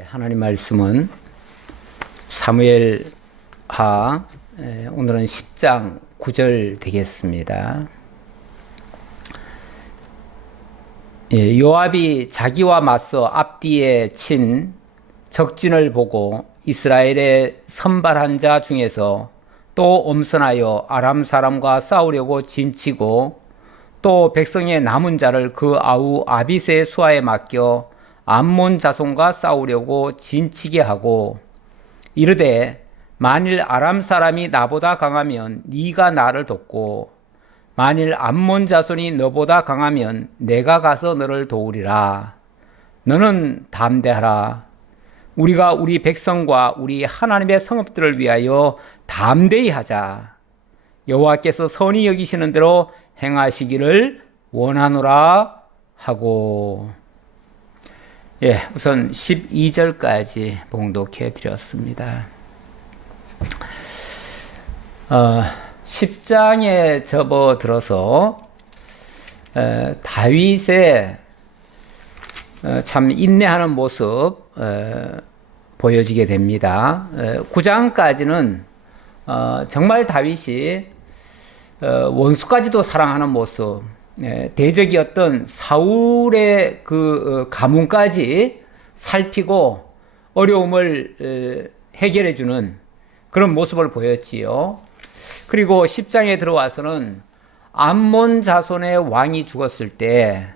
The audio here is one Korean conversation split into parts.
하나님 말씀은 사무엘하 오늘은 10장 9절 되겠습니다. 요압이 자기와 맞서 앞뒤에 친 적진을 보고 이스라엘의 선발한 자 중에서 또 엄선하여 아람 사람과 싸우려고 진치고 또 백성의 남은 자를 그 아우 아비스의 수하에 맡겨 암몬 자손과 싸우려고 진치게 하고 이르되 만일 아람 사람이 나보다 강하면 네가 나를 돕고 만일 암몬 자손이 너보다 강하면 내가 가서 너를 도우리라. 너는 담대하라. 우리가 우리 백성과 우리 하나님의 성읍들을 위하여 담대히 하자. 여호와께서 선히 여기시는 대로 행하시기를 원하노라 하고. 우선 12절까지 봉독해 드렸습니다. 10장에 접어들어서 다윗의 참 인내하는 모습 보여지게 됩니다. 9장까지는 정말 다윗이 원수까지도 사랑하는 모습, 대적이었던 사울의 그 가문까지 살피고 어려움을 해결해 주는 그런 모습을 보였지요. 그리고 10장에 들어와서는 암몬 자손의 왕이 죽었을 때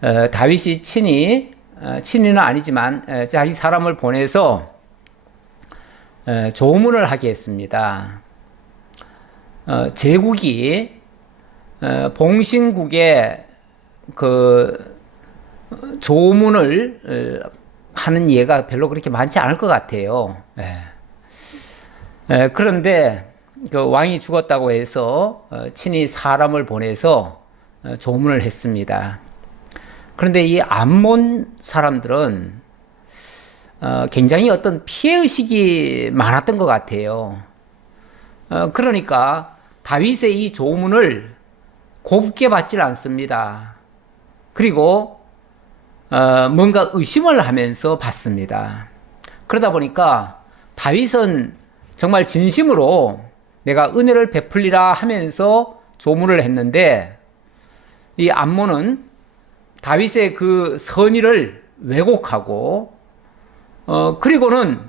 다윗이 친히는 아니지만 자기 사람을 보내서 조문을 하게 했습니다. 제국이 봉신국에 그 조문을 하는 예가 별로 그렇게 많지 않을 것 같아요. 그런데 그 왕이 죽었다고 해서 친히 사람을 보내서 조문을 했습니다. 그런데 이 암몬 사람들은 굉장히 어떤 피해의식이 많았던 것 같아요. 그러니까 다윗의 이 조문을 곱게 받질 않습니다. 그리고 뭔가 의심을 하면서 받습니다. 그러다 보니까 다윗은 정말 진심으로 내가 은혜를 베풀리라 하면서 조문을 했는데 이 암몬은 다윗의 그 선의를 왜곡하고 그리고는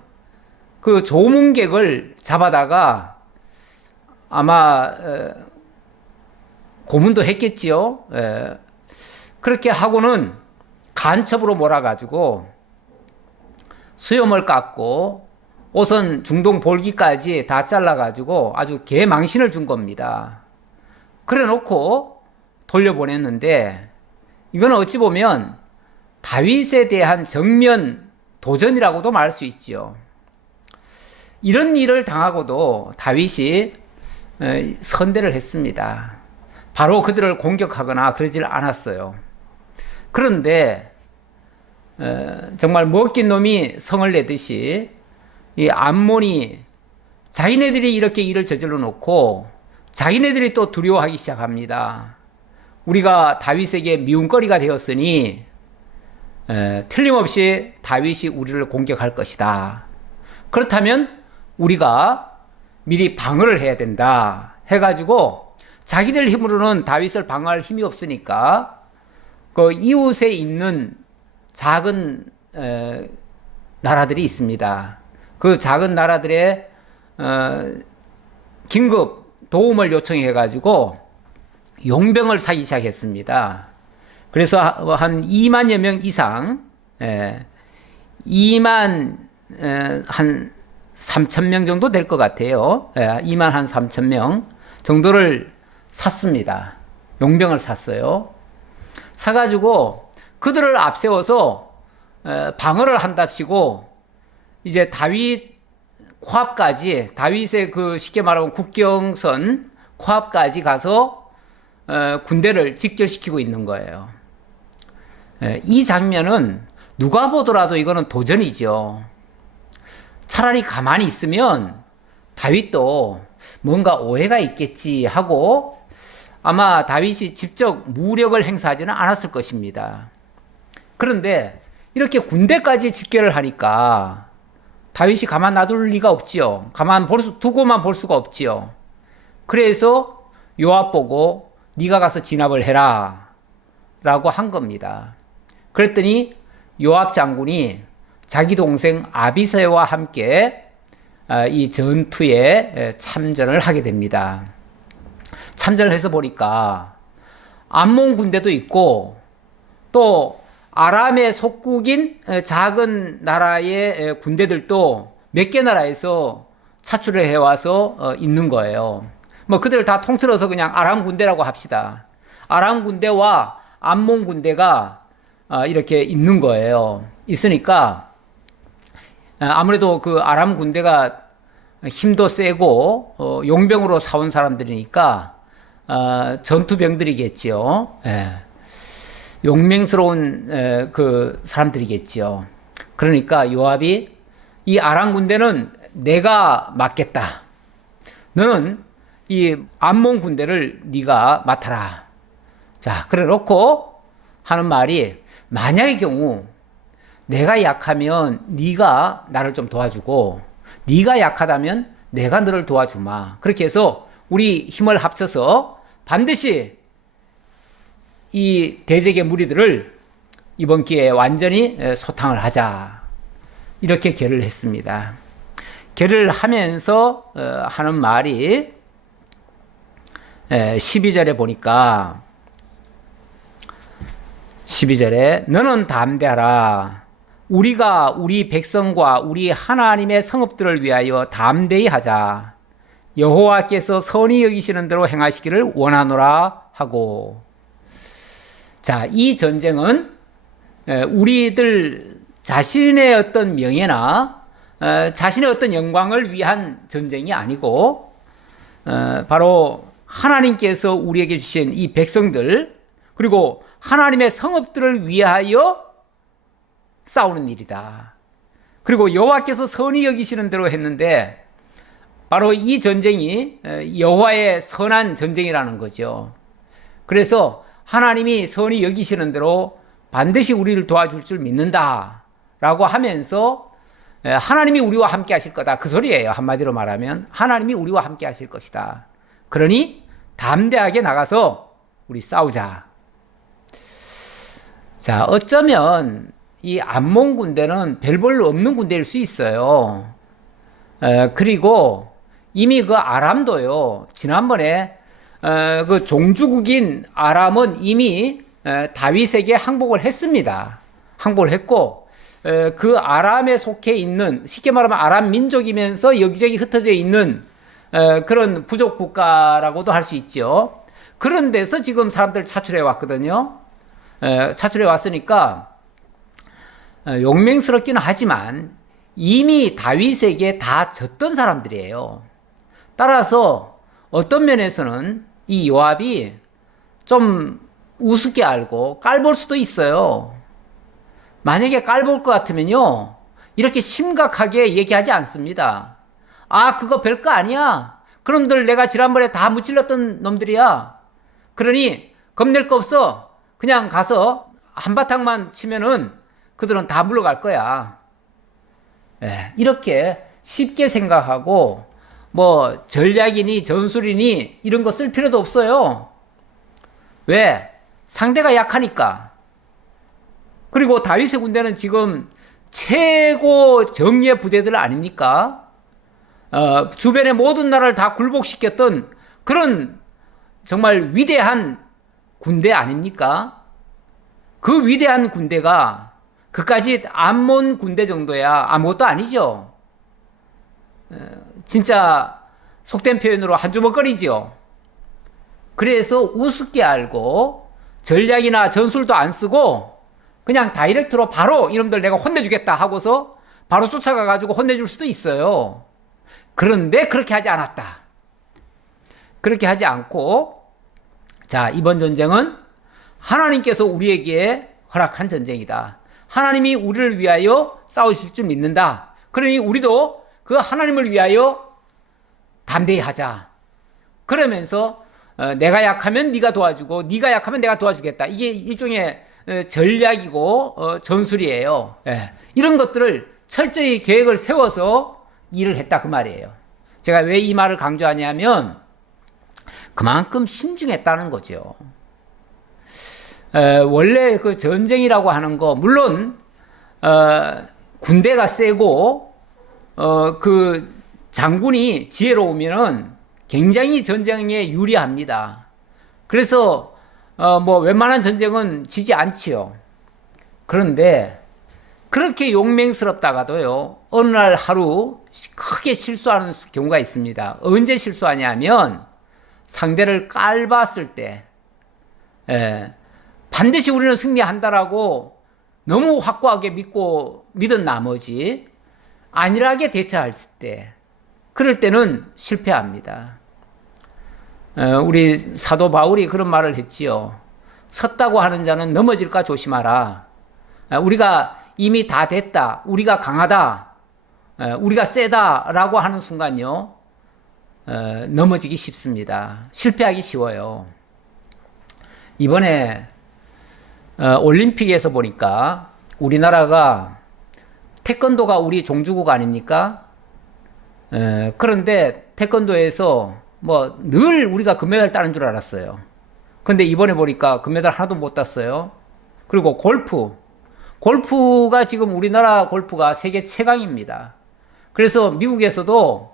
그 조문객을 잡아다가 아마 고문도 했겠지요. 그렇게 하고는 간첩으로 몰아가지고 수염을 깎고 옷은 중동 볼기까지 다 잘라가지고 아주 개망신을 준 겁니다. 그래 놓고 돌려보냈는데 이건 어찌 보면 다윗에 대한 정면 도전이라고도 말할 수 있지요. 이런 일을 당하고도 다윗이 선대를 했습니다. 바로 그들을 공격하거나 그러질 않았어요. 그런데 정말 먹긴 놈이 성을 내듯이 이 암몬이 자기네들이 이렇게 일을 저질러 놓고 자기네들이 또 두려워하기 시작합니다. 우리가 다윗에게 미움거리가 되었으니 틀림없이 다윗이 우리를 공격할 것이다. 그렇다면 우리가 미리 방어를 해야 된다 해가지고 자기들 힘으로는 다윗을 방어할 힘이 없으니까 그 이웃에 있는 작은 나라들이 있습니다. 그 작은 나라들의 긴급 도움을 요청해 가지고 용병을 사기 시작했습니다. 그래서 한 2만여 명 이상 2만 한 3천 명 정도 될 것 같아요. 2만 한 3천 명 정도를 샀습니다. 용병을 샀어요. 사가지고 그들을 앞세워서 방어를 한답시고 이제 다윗 코앞까지 다윗의 그 쉽게 말하면 국경선 코앞까지 가서 군대를 직결시키고 있는 거예요. 이 장면은 누가 보더라도 이거는 도전이죠. 차라리 가만히 있으면 다윗도 뭔가 오해가 있겠지 하고 아마 다윗이 직접 무력을 행사하지는 않았을 것입니다. 그런데 이렇게 군대까지 집결을 하니까 다윗이 가만 놔둘 리가 없지요. 두고만 볼 수가 없지요. 그래서 요압 보고 네가 가서 진압을 해라 라고 한 겁니다. 그랬더니 요압 장군이 자기 동생 아비새와 함께 이 전투에 참전을 하게 됩니다. 참전을 해서 보니까 암몬 군대도 있고 또 아람의 속국인 작은 나라의 군대들도 몇 개 나라에서 차출을 해와서 있는 거예요. 뭐 그들을 다 통틀어서 그냥 아람 군대라고 합시다. 아람 군대와 암몬 군대가 이렇게 있는 거예요. 있으니까 아무래도 그 아람 군대가 힘도 세고 용병으로 사온 사람들이니까 전투병들이겠지요. 예. 용맹스러운 그 사람들이겠지요. 그러니까 요압이 이 아람 군대는 내가 맡겠다. 너는 이 암몬 군대를 네가 맡아라. 자, 그래 놓고 하는 말이 만약의 경우 내가 약하면 네가 나를 좀 도와주고 네가 약하다면 내가 너를 도와주마. 그렇게 해서 우리 힘을 합쳐서 반드시 이 대적의 무리들을 이번 기회에 완전히 소탕을 하자. 이렇게 결의를 했습니다. 결의를 하면서 하는 말이 12절에 보니까 12절에 너는 담대하라. 우리가 우리 백성과 우리 하나님의 성읍들을 위하여 담대히 하자. 여호와께서 선히 여기시는 대로 행하시기를 원하노라 하고. 자, 이 전쟁은 우리들 자신의 어떤 명예나 자신의 어떤 영광을 위한 전쟁이 아니고 바로 하나님께서 우리에게 주신 이 백성들 그리고 하나님의 성읍들을 위하여 싸우는 일이다. 그리고 여호와께서 선히 여기시는 대로 했는데 바로 이 전쟁이 여호와의 선한 전쟁이라는 거죠. 그래서 하나님이 선히 여기시는 대로 반드시 우리를 도와줄 줄 믿는다 라고 하면서 하나님이 우리와 함께 하실 거다. 그 소리예요. 한마디로 말하면 하나님이 우리와 함께 하실 것이다. 그러니 담대하게 나가서 우리 싸우자. 자, 어쩌면 이 암몬 군대는 별 볼일 없는 군대일 수 있어요. 그리고 이미 그 아람도요. 지난번에 그 종주국인 아람은 이미 다윗에게 항복을 했습니다. 항복을 했고 그 아람에 속해 있는 쉽게 말하면 아람 민족이면서 여기저기 흩어져 있는 그런 부족 국가라고도 할 수 있죠. 그런 데서 지금 사람들 차출해 왔거든요. 차출해 왔으니까 용맹스럽기는 하지만 이미 다윗에게 다 졌던 사람들이에요. 따라서 어떤 면에서는 이 요압이 좀 우습게 알고 깔볼 수도 있어요. 만약에 깔볼 것 같으면요 이렇게 심각하게 얘기하지 않습니다. 아, 그거 별거 아니야. 그놈들 내가 지난번에 다 무찔렀던 놈들이야. 그러니 겁낼 거 없어. 그냥 가서 한바탕만 치면은 그들은 다 물러갈 거야. 이렇게 쉽게 생각하고 뭐 전략이니 전술이니 이런 거 쓸 필요도 없어요. 왜? 상대가 약하니까. 그리고 다윗의 군대는 지금 최고 정예 부대들 아닙니까? 주변의 모든 나라를 다 굴복시켰던 그런 정말 위대한 군대 아닙니까? 그 위대한 군대가 그까지 암몬 군대 정도야 아무것도 아니죠. 진짜 속된 표현으로 한 주먹거리죠. 그래서 우습게 알고 전략이나 전술도 안 쓰고 그냥 다이렉트로 바로 이놈들 내가 혼내주겠다 하고서 바로 쫓아가가지고 혼내줄 수도 있어요. 그런데 그렇게 하지 않았다. 그렇게 하지 않고 자, 이번 전쟁은 하나님께서 우리에게 허락한 전쟁이다. 하나님이 우리를 위하여 싸우실 줄 믿는다. 그러니 우리도 그 하나님을 위하여 담대히 하자. 그러면서 내가 약하면 네가 도와주고 네가 약하면 내가 도와주겠다. 이게 일종의 전략이고 전술이에요. 예. 이런 것들을 철저히 계획을 세워서 일을 했다 그 말이에요. 제가 왜 이 말을 강조하냐면 그만큼 신중했다는 거죠. 원래 그 전쟁이라고 하는 거 물론 군대가 세고 그 장군이 지혜로우면은 굉장히 전쟁에 유리합니다. 그래서 뭐 웬만한 전쟁은 지지 않지요. 그런데 그렇게 용맹스럽다가도요, 어느 날 하루 크게 실수하는 경우가 있습니다. 언제 실수하냐면 상대를 깔봤을 때, 반드시 우리는 승리한다라고 너무 확고하게 믿은 나머지 안일하게 대처할 때, 그럴 때는 실패합니다. 우리 사도 바울이 그런 말을 했지요. 섰다고 하는 자는 넘어질까 조심하라. 우리가 이미 다 됐다. 우리가 강하다. 우리가 세다라고 하는 순간요. 넘어지기 쉽습니다. 실패하기 쉬워요. 이번에 올림픽에서 보니까 우리나라가 태권도가 우리 종주국 아닙니까? 그런데 태권도에서 뭐 늘 우리가 금메달 따는 줄 알았어요. 근데 이번에 보니까 금메달 하나도 못 땄어요. 그리고 골프가 지금 우리나라 골프가 세계 최강입니다. 그래서 미국에서도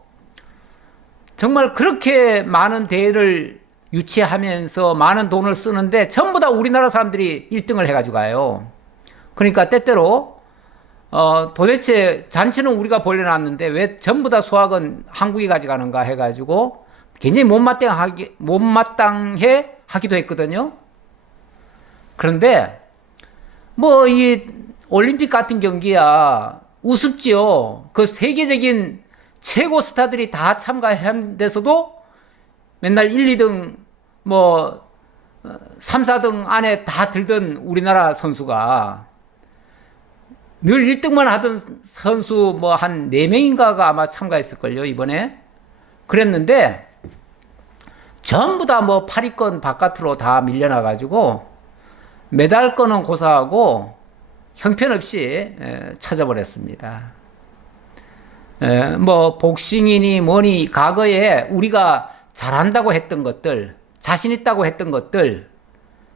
정말 그렇게 많은 대회를 유치하면서 많은 돈을 쓰는데 전부 다 우리나라 사람들이 1등을 해가지고 가요. 그러니까 때때로 도대체 잔치는 우리가 벌려놨는데 왜 전부 다 수학은 한국이 가져가는가 해가지고 굉장히 못마땅해 하기도 했거든요. 그런데 뭐 이 올림픽 같은 경기야 우습지요. 그 세계적인 최고 스타들이 다 참가한 데서도 맨날 1, 2등 뭐 3, 4등 안에 다 들던 우리나라 선수가 늘 1등만 하던 선수 뭐 한 4명인가가 아마 참가했을걸요, 이번에. 그랬는데 전부 다 뭐 8위권 바깥으로 다 밀려나가지고 메달권은 고사하고 형편없이 찾아버렸습니다. 뭐 복싱이니 뭐니 과거에 우리가 잘한다고 했던 것들, 자신 있다고 했던 것들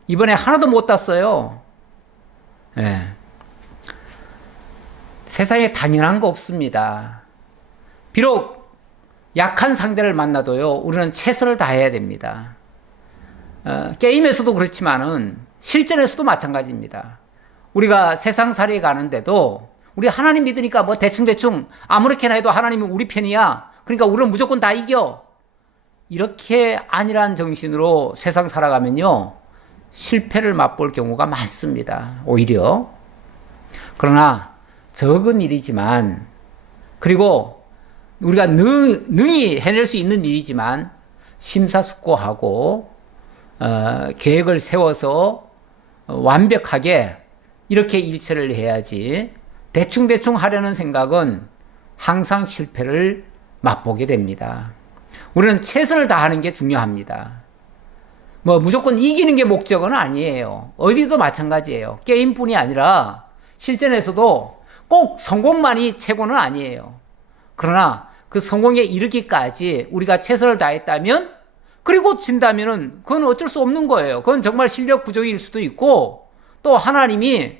이번에 하나도 못 땄어요. 세상에 당연한 거 없습니다. 비록 약한 상대를 만나도요, 우리는 최선을 다해야 됩니다. 게임에서도 그렇지만은 실전에서도 마찬가지입니다. 우리가 세상살이에 가는데도 우리 하나님 믿으니까 뭐 대충대충 아무렇게나 해도 하나님은 우리 편이야. 그러니까 우리는 무조건 다 이겨. 이렇게 안일한 정신으로 세상 살아가면요, 실패를 맛볼 경우가 많습니다. 오히려. 그러나 적은 일이지만, 그리고 우리가 능히 해낼 수 있는 일이지만 심사숙고하고 계획을 세워서 완벽하게 이렇게 일처리를 해야지 대충대충 하려는 생각은 항상 실패를 맛보게 됩니다. 우리는 최선을 다하는 게 중요합니다. 뭐 무조건 이기는 게 목적은 아니에요. 어디도 마찬가지예요. 게임뿐이 아니라 실전에서도 꼭 성공만이 최고는 아니에요. 그러나 그 성공에 이르기까지 우리가 최선을 다했다면, 그리고 진다면은 그건 어쩔 수 없는 거예요. 그건 정말 실력 부족일 수도 있고, 또 하나님이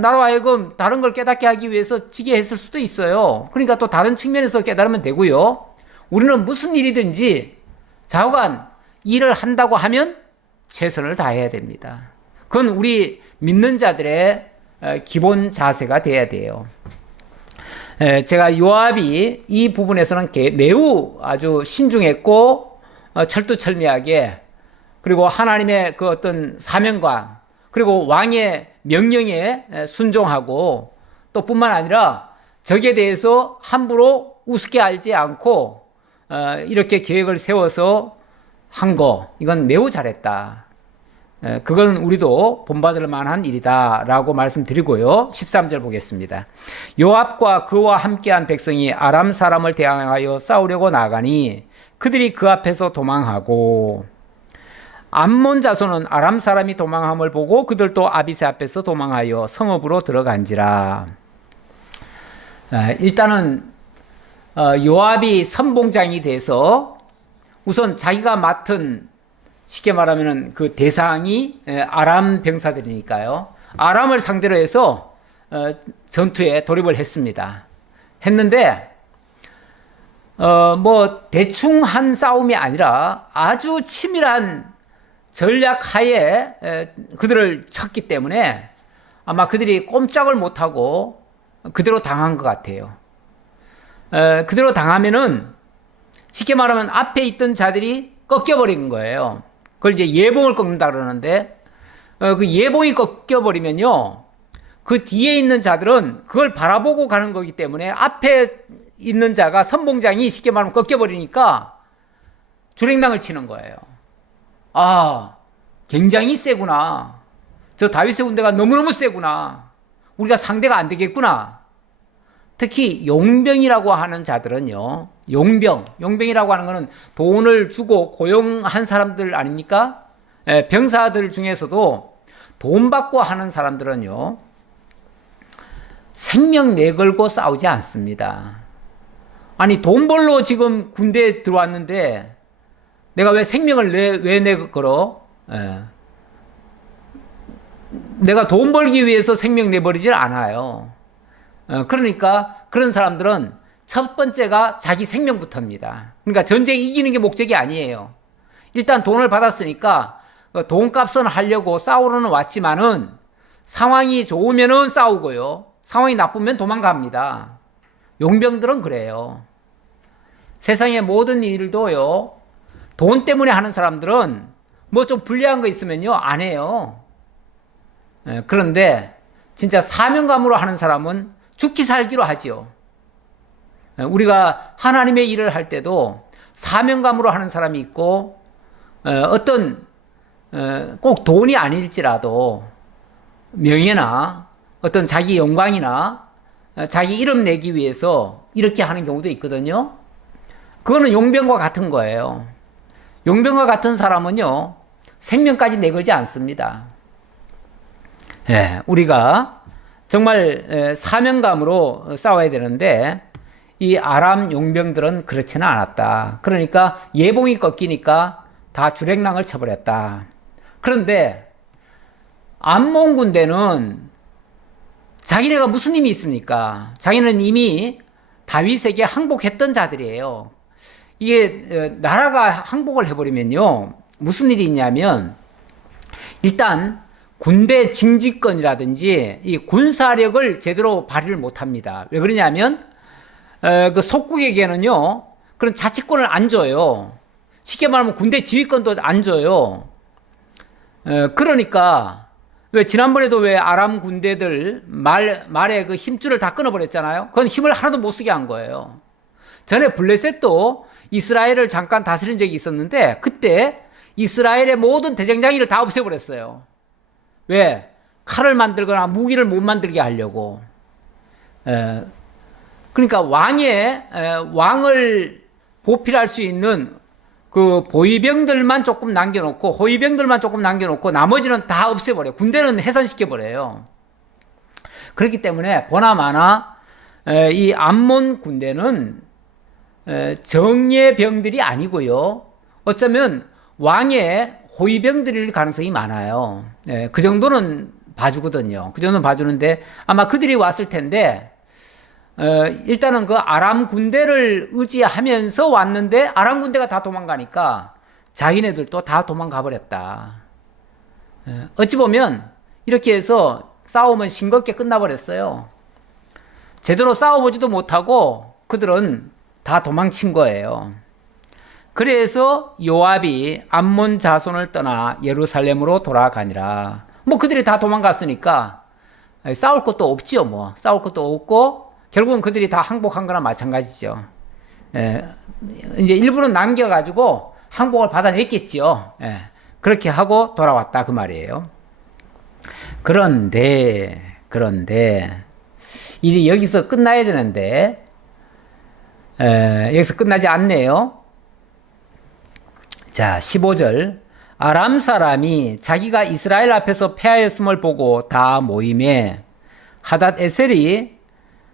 나로 하여금 다른 걸 깨닫게 하기 위해서 지게 했을 수도 있어요. 그러니까 또 다른 측면에서 깨달으면 되고요. 우리는 무슨 일이든지 좌우간 일을 한다고 하면 최선을 다해야 됩니다. 그건 우리 믿는 자들의 기본 자세가 돼야 돼요. 제가 요압이 이 부분에서는 매우 아주 신중했고 철두철미하게, 그리고 하나님의 그 어떤 사명감, 그리고 왕의 명령에 순종하고, 또 뿐만 아니라 적에 대해서 함부로 우습게 알지 않고 이렇게 계획을 세워서 한 거, 이건 매우 잘했다. 그건 우리도 본받을 만한 일이다 라고 말씀드리고요. 13절 보겠습니다. 요압과 그와 함께한 백성이 아람 사람을 대항하여 싸우려고 나가니 그들이 그 앞에서 도망하고, 암몬 자손은 아람 사람이 도망함을 보고 그들도 아비새 앞에서 도망하여 성읍으로 들어간지라. 일단은 요압이 선봉장이 돼서 우선 자기가 맡은, 쉽게 말하면 그 대상이 아람 병사들이니까요. 아람을 상대로 해서 전투에 돌입을 했는데 뭐 대충 한 싸움이 아니라 아주 치밀한 전략 하에 그들을 쳤기 때문에 아마 그들이 꼼짝을 못하고 그대로 당한 것 같아요. 그대로 당하면은 쉽게 말하면 앞에 있던 자들이 꺾여버린 거예요. 그걸 이제 예봉을 꺾는다 그러는데, 그 예봉이 꺾여버리면요, 그 뒤에 있는 자들은 그걸 바라보고 가는 거기 때문에 앞에 있는 자가, 선봉장이 쉽게 말하면 꺾여버리니까 주랭랑을 치는 거예요. 아, 굉장히 세구나. 저 다윗의 군대가 너무너무 세구나. 우리가 상대가 안 되겠구나. 특히 용병이라고 하는 자들은요, 용병이라고 하는 것은 돈을 주고 고용한 사람들 아닙니까? 병사들 중에서도 돈 받고 하는 사람들은요, 생명 내걸고 싸우지 않습니다. 아니, 돈 벌러 지금 군대에 들어왔는데 내가 왜 생명을 왜 내걸어? 내가 돈 벌기 위해서 생명 내버리질 않아요. 그러니까 그런 사람들은 첫 번째가 자기 생명부터입니다. 그러니까 전쟁 이기는 게 목적이 아니에요. 일단 돈을 받았으니까 돈값은 하려고 싸우러는 왔지만은 상황이 좋으면은 싸우고요. 상황이 나쁘면 도망갑니다. 용병들은 그래요. 세상의 모든 일도요, 돈 때문에 하는 사람들은 뭐 좀 불리한 거 있으면요, 안 해요. 그런데 진짜 사명감으로 하는 사람은 죽기 살기로 하지요. 우리가 하나님의 일을 할 때도 사명감으로 하는 사람이 있고, 어떤 꼭 돈이 아닐지라도 명예나 어떤 자기 영광이나 자기 이름 내기 위해서 이렇게 하는 경우도 있거든요. 그거는 용병과 같은 거예요. 용병과 같은 사람은요, 생명까지 내걸지 않습니다. 우리가 정말 사명감으로 싸워야 되는데 이 아람 용병들은 그렇지는 않았다. 그러니까 예봉이 꺾이니까 다 주랭랑을 쳐버렸다. 그런데 암몬 군대는 자기네가 무슨 힘이 있습니까? 자기는 이미 다윗에게 항복했던 자들이에요. 이게 나라가 항복을 해버리면요, 무슨 일이 있냐면, 일단 군대 징집권이라든지 이 군사력을 제대로 발휘를 못합니다. 왜 그러냐면 그 속국에게는요, 그런 자치권을 안 줘요. 쉽게 말하면 군대 지휘권도 안 줘요. 그러니까 왜 지난번에도 왜 아람 군대들 말에 그 힘줄을 다 끊어버렸잖아요. 그건 힘을 하나도 못 쓰게 한 거예요. 전에 블레셋도 이스라엘을 잠깐 다스린 적이 있었는데 그때 이스라엘의 모든 대장장이를 다 없애버렸어요. 왜? 칼을 만들거나 무기를 못 만들게 하려고. 그러니까 왕을 보필할 수 있는 그 보위병들만 조금 남겨놓고 호위병들만 조금 남겨놓고 나머지는 다 없애버려요. 군대는 해산시켜버려요. 그렇기 때문에 보나마나 이 암몬 군대는 정예병들이 아니고요, 어쩌면 왕의 호위병들일 가능성이 많아요. 그 정도는 봐주거든요. 그 정도는 봐주는데 아마 그들이 왔을 텐데, 일단은 그 아람 군대를 의지하면서 왔는데 아람 군대가 다 도망가니까 자기네들도 다 도망가 버렸다. 어찌 보면 이렇게 해서 싸움은 싱겁게 끝나버렸어요. 제대로 싸워보지도 못하고 그들은 다 도망친 거예요. 그래서 요압이 암몬 자손을 떠나 예루살렘으로 돌아가니라. 뭐 그들이 다 도망갔으니까 싸울 것도 없지요. 뭐 싸울 것도 없고 결국은 그들이 다 항복한 거나 마찬가지죠. 이제 일부는 남겨가지고 항복을 받아냈겠지요. 그렇게 하고 돌아왔다 그 말이에요. 그런데 일이 여기서 끝나야 되는데 여기서 끝나지 않네요. 자, 15절. 아람 사람이 자기가 이스라엘 앞에서 패하였음을 보고 다 모임에 하닷 에셀이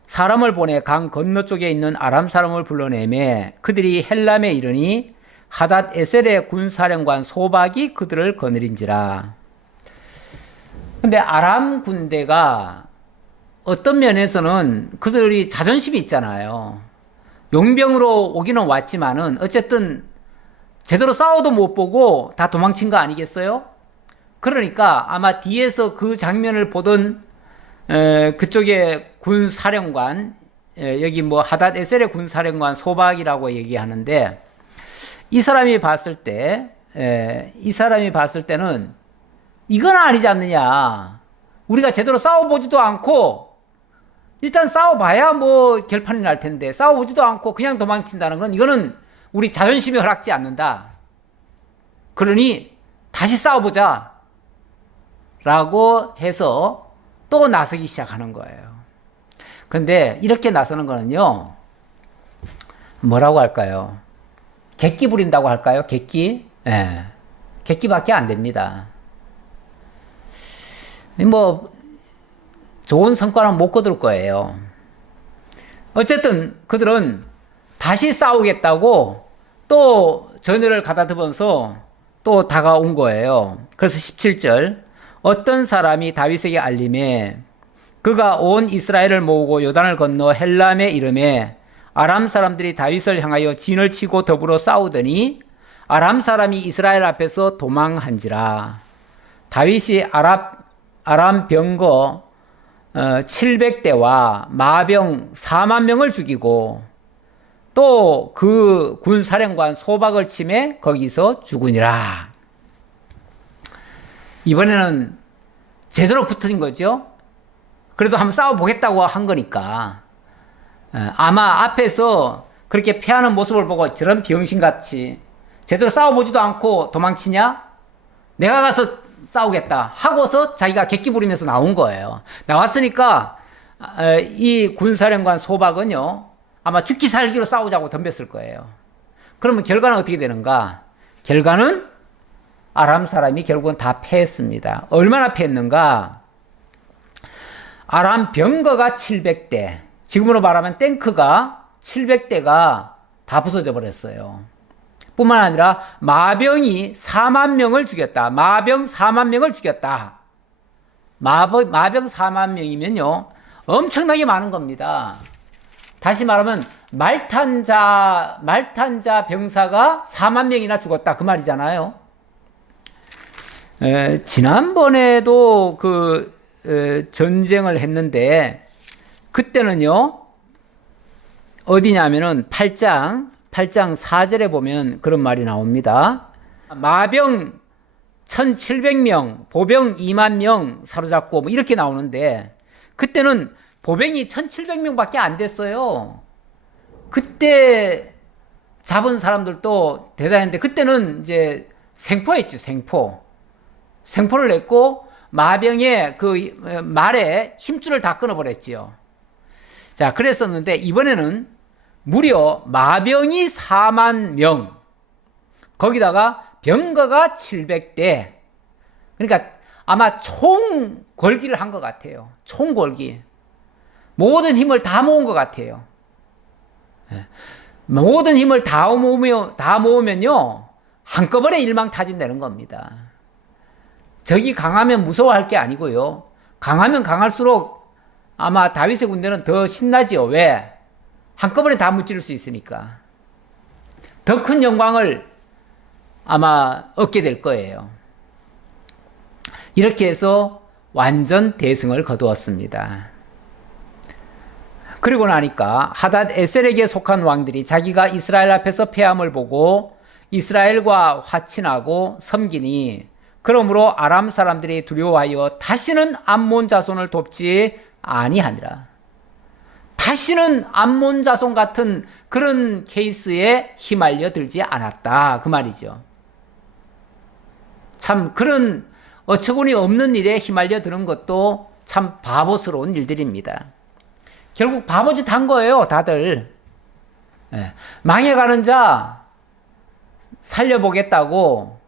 사람을 보내 강 건너쪽에 있는 아람 사람을 불러내매 그들이 헬람에 이르니 하닷 에셀의 군사령관 소박이 그들을 거느린지라. 근데 아람 군대가 어떤 면에서는 그들이 자존심이 있잖아요. 용병으로 오기는 왔지만은 어쨌든 제대로 싸워도 못 보고 다 도망친 거 아니겠어요? 그러니까 아마 뒤에서 그 장면을 보던 그쪽의 군사령관, 여기 뭐 하닷 에셀의 군사령관 소박이라고 얘기하는데 이 사람이 봤을 때는 이건 아니지 않느냐. 우리가 제대로 싸워보지도 않고 일단 싸워봐야 뭐 결판이 날 텐데 싸워보지도 않고 그냥 도망친다는 건 이거는 우리 자존심이 허락지 않는다. 그러니 다시 싸워보자 라고 해서 또 나서기 시작하는 거예요. 그런데 이렇게 나서는 거는요, 뭐라고 할까요? 객기 부린다고 할까요? 객기? 예. 객기밖에 안 됩니다. 뭐 좋은 성과는 못 거둘 거예요. 어쨌든 그들은 다시 싸우겠다고 또 전열을 가다듬어서 또 다가온 거예요. 그래서 17절 어떤 사람이 다윗에게 알림해 그가 온 이스라엘을 모으고 요단을 건너 헬람에 이르매 아람 사람들이 다윗을 향하여 진을 치고 더불어 싸우더니 아람 사람이 이스라엘 앞에서 도망한지라. 다윗이 아람 병거 700대와 마병 4만 명을 죽이고 또 그 군사령관 소박을 치매 거기서 죽으니라. 이번에는 제대로 붙은 거죠. 그래도 한번 싸워보겠다고 한 거니까 아마 앞에서 그렇게 패하는 모습을 보고 저런 병신같이 제대로 싸워보지도 않고 도망치냐? 내가 가서 싸우겠다 하고서 자기가 객기 부리면서 나온 거예요. 나왔으니까 이 군사령관 소박은요 아마 죽기 살기로 싸우자고 덤볐을 거예요. 그러면 결과는 어떻게 되는가? 결과는 아람 사람이 결국은 다 패했습니다. 얼마나 패했는가? 아람 병거가 700대, 지금으로 말하면 탱크가 700대가 다 부서져 버렸어요. 뿐만 아니라 마병이 4만 명을 죽였다. 마병 4만 명을 죽였다. 마병 4만 명이면요 엄청나게 많은 겁니다. 다시 말하면 말탄자 병사가 4만 명이나 죽었다 그 말이잖아요. 지난번에도 전쟁을 했는데 그때는요 어디냐면은 8장 4절에 보면 그런 말이 나옵니다. 마병 1700명, 보병 2만 명 사로잡고 뭐 이렇게 나오는데 그때는 보병이 1700명밖에 안 됐어요. 그때 잡은 사람들도 대단했는데 그때는 이제 생포했죠. 생포를 냈고 마병의 그 말에 힘줄을 다 끊어버렸지요. 자, 그랬었는데 이번에는 무려 마병이 4만 명, 거기다가 병거가 700대. 그러니까 아마 총궐기를 한 것 같아요. 총궐기. 모든 힘을 다 모은 것 같아요. 모든 힘을 다 모으면요 한꺼번에 일망타진되는 겁니다. 적이 강하면 무서워할 게 아니고요. 강하면 강할수록 아마 다윗의 군대는 더 신나지요. 왜? 한꺼번에 다 무찌를 수 있으니까. 더 큰 영광을 아마 얻게 될 거예요. 이렇게 해서 완전 대승을 거두었습니다. 그리고 나니까 하닷 에셀에게 속한 왕들이 자기가 이스라엘 앞에서 패함을 보고 이스라엘과 화친하고 섬기니 그러므로 아람 사람들이 두려워하여 다시는 암몬 자손을 돕지 아니하니라. 다시는 암몬 자손 같은 그런 케이스에 휘말려 들지 않았다 그 말이죠. 참 그런 어처구니 없는 일에 휘말려 드는 것도 참 바보스러운 일들입니다. 결국 바보짓 한 거예요 다들. 망해가는 자 살려보겠다고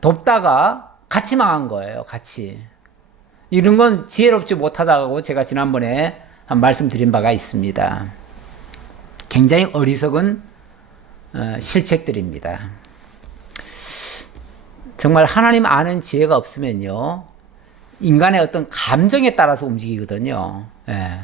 돕다가 같이 망한 거예요. 같이. 이런 건 지혜롭지 못하다고 제가 지난번에 한 말씀드린 바가 있습니다. 굉장히 어리석은 실책들입니다. 정말 하나님 아는 지혜가 없으면요, 인간의 어떤 감정에 따라서 움직이거든요. 예.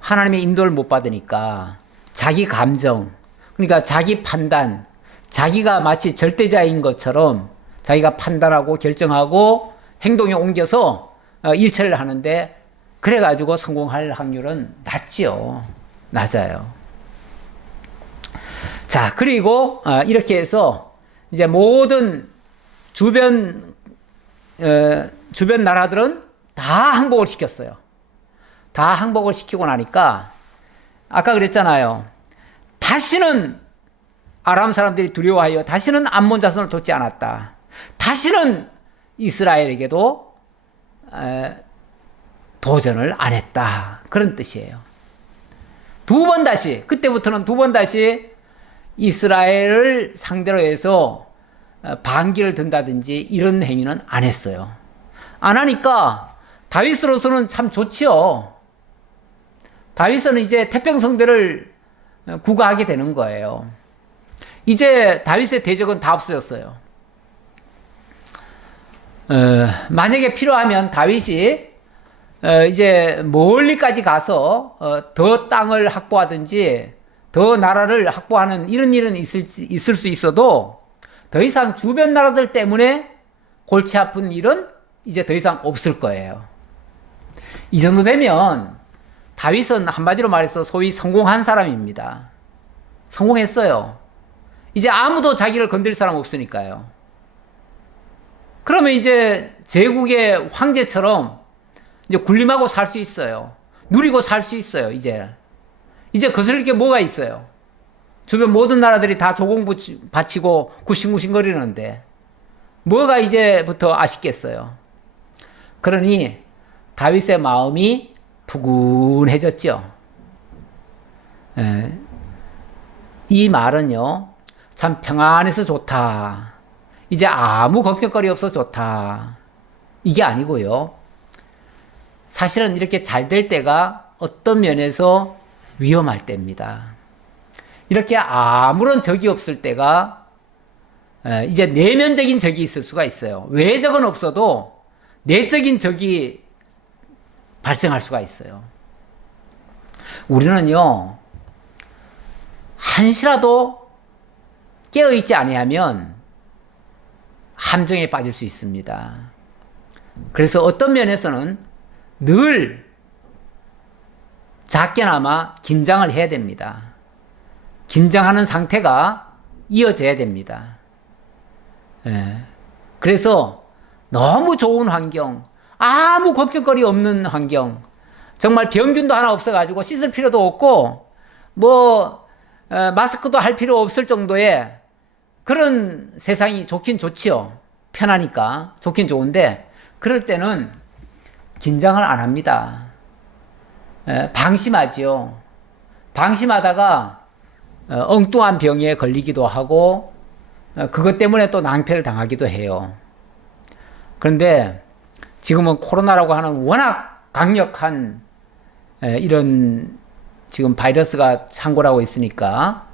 하나님의 인도를 못 받으니까 자기 감정, 그러니까 자기 판단, 자기가 마치 절대자인 것처럼 자기가 판단하고 결정하고 행동에 옮겨서 일처리를 하는데, 그래가지고 성공할 확률은 낮지요. 낮아요. 자, 그리고 이렇게 해서 이제 모든 주변 나라들은 다 항복을 시켰어요. 다 항복을 시키고 나니까 아까 그랬잖아요. 다시는 아람 사람들이 두려워하여 다시는 암몬 자손을 돕지 않았다. 다시는 이스라엘에게도 도전을 안 했다. 그런 뜻이에요. 두 번 다시, 그때부터는 두 번 다시 이스라엘을 상대로 해서 반기를 든다든지 이런 행위는 안 했어요. 안 하니까 다윗으로서는 참 좋지요. 다윗은 이제 태평성대를 구가하게 되는 거예요. 이제 다윗의 대적은 다 없어졌어요. 만약에 필요하면 다윗이 이제 멀리까지 가서 더 땅을 확보하든지 더 나라를 확보하는 이런 일은 있을 수 있어도 더 이상 주변 나라들 때문에 골치 아픈 일은 이제 더 이상 없을 거예요. 이 정도 되면 다윗은 한마디로 말해서 소위 성공한 사람입니다. 성공했어요. 이제 아무도 자기를 건드릴 사람 없으니까요. 그러면 이제 제국의 황제처럼 이제 군림하고 살 수 있어요. 누리고 살 수 있어요. 이제 거슬릴 게 뭐가 있어요? 주변 모든 나라들이 다 조공 바치고 굿싱굿싱 거리는데 뭐가 이제부터 아쉽겠어요. 그러니 다윗의 마음이 푸근해졌죠. 이 말은요, 참 평안해서 좋다. 이제 아무 걱정거리 없어서 좋다. 이게 아니고요. 사실은 이렇게 잘 될 때가 어떤 면에서 위험할 때입니다. 이렇게 아무런 적이 없을 때가 이제 내면적인 적이 있을 수가 있어요. 외적은 없어도 내적인 적이 발생할 수가 있어요. 우리는요, 한시라도 깨어있지 아니하면 함정에 빠질 수 있습니다. 그래서 어떤 면에서는 늘 작게나마 긴장을 해야 됩니다. 긴장하는 상태가 이어져야 됩니다. 그래서 너무 좋은 환경, 아무 걱정거리 없는 환경, 정말 병균도 하나 없어가지고 씻을 필요도 없고 마스크도 할 필요 없을 정도의 그런 세상이 좋긴 좋지요. 편하니까 좋긴 좋은데, 그럴 때는 긴장을 안 합니다. 방심하지요. 방심하다가 엉뚱한 병에 걸리기도 하고 그것 때문에 또 낭패를 당하기도 해요. 그런데 지금은 코로나라고 하는 워낙 강력한 이런 지금 바이러스가 창궐하고 있으니까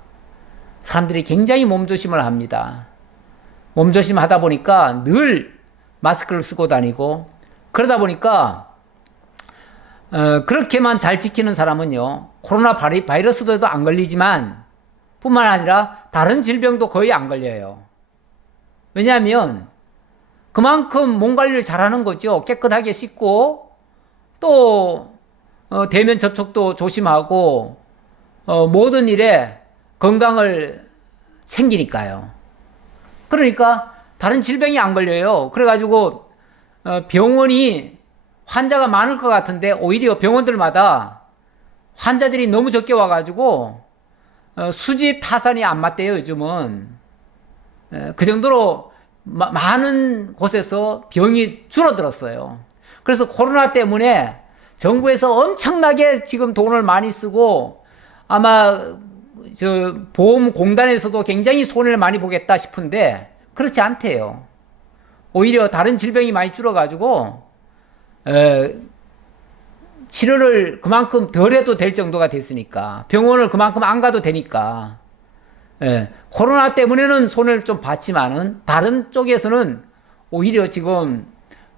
사람들이 굉장히 몸조심을 합니다. 몸조심 하다 보니까 늘 마스크를 쓰고 다니고, 그러다 보니까 그렇게만 잘 지키는 사람은요, 코로나 바이러스도 안 걸리지만 뿐만 아니라 다른 질병도 거의 안 걸려요. 왜냐하면 그만큼 몸 관리를 잘하는 거죠. 깨끗하게 씻고 또 대면 접촉도 조심하고 모든 일에 건강을 챙기니까요. 그러니까 다른 질병이 안 걸려요. 그래가지고 병원이 환자가 많을 것 같은데 오히려 병원들마다 환자들이 너무 적게 와가지고 수지 타산이 안 맞대요. 요즘은 그 정도로 많은 곳에서 병이 줄어들었어요. 그래서 코로나 때문에 정부에서 엄청나게 지금 돈을 많이 쓰고 아마 보험공단에서도 굉장히 손해를 많이 보겠다 싶은데 그렇지 않대요. 오히려 다른 질병이 많이 줄어가지고 치료를 그만큼 덜 해도 될 정도가 됐으니까, 병원을 그만큼 안 가도 되니까, 코로나 때문에는 손해를 좀 봤지만은 다른 쪽에서는 오히려 지금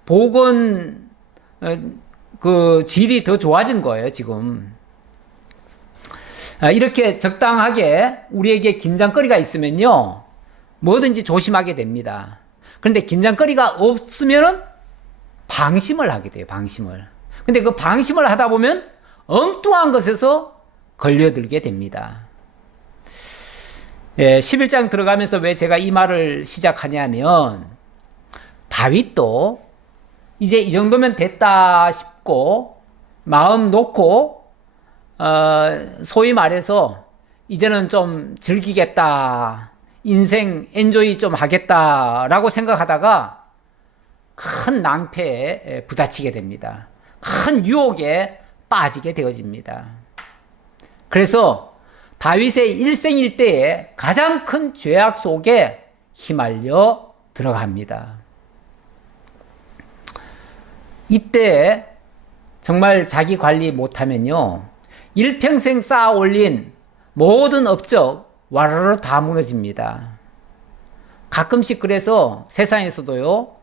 보건 그 질이 더 좋아진 거예요, 지금. 이렇게 적당하게 우리에게 긴장거리가 있으면요, 뭐든지 조심하게 됩니다. 그런데 긴장거리가 없으면은 방심을 하게 돼요, 방심을. 근데 그 방심을 하다 보면 엉뚱한 것에서 걸려들게 됩니다. 11장 들어가면서 왜 제가 이 말을 시작하냐면, 다윗도 이제 이 정도면 됐다 싶고 마음 놓고 소위 말해서 이제는 좀 즐기겠다, 인생 엔조이 좀 하겠다라고 생각하다가 큰 낭패에 부딪히게 됩니다. 큰 유혹에 빠지게 되어집니다. 그래서 다윗의 일생일대에 가장 큰 죄악 속에 휘말려 들어갑니다. 이때 정말 자기 관리 못하면요, 일평생 쌓아 올린 모든 업적 와르르 다 무너집니다. 가끔씩 그래서 세상에서도요,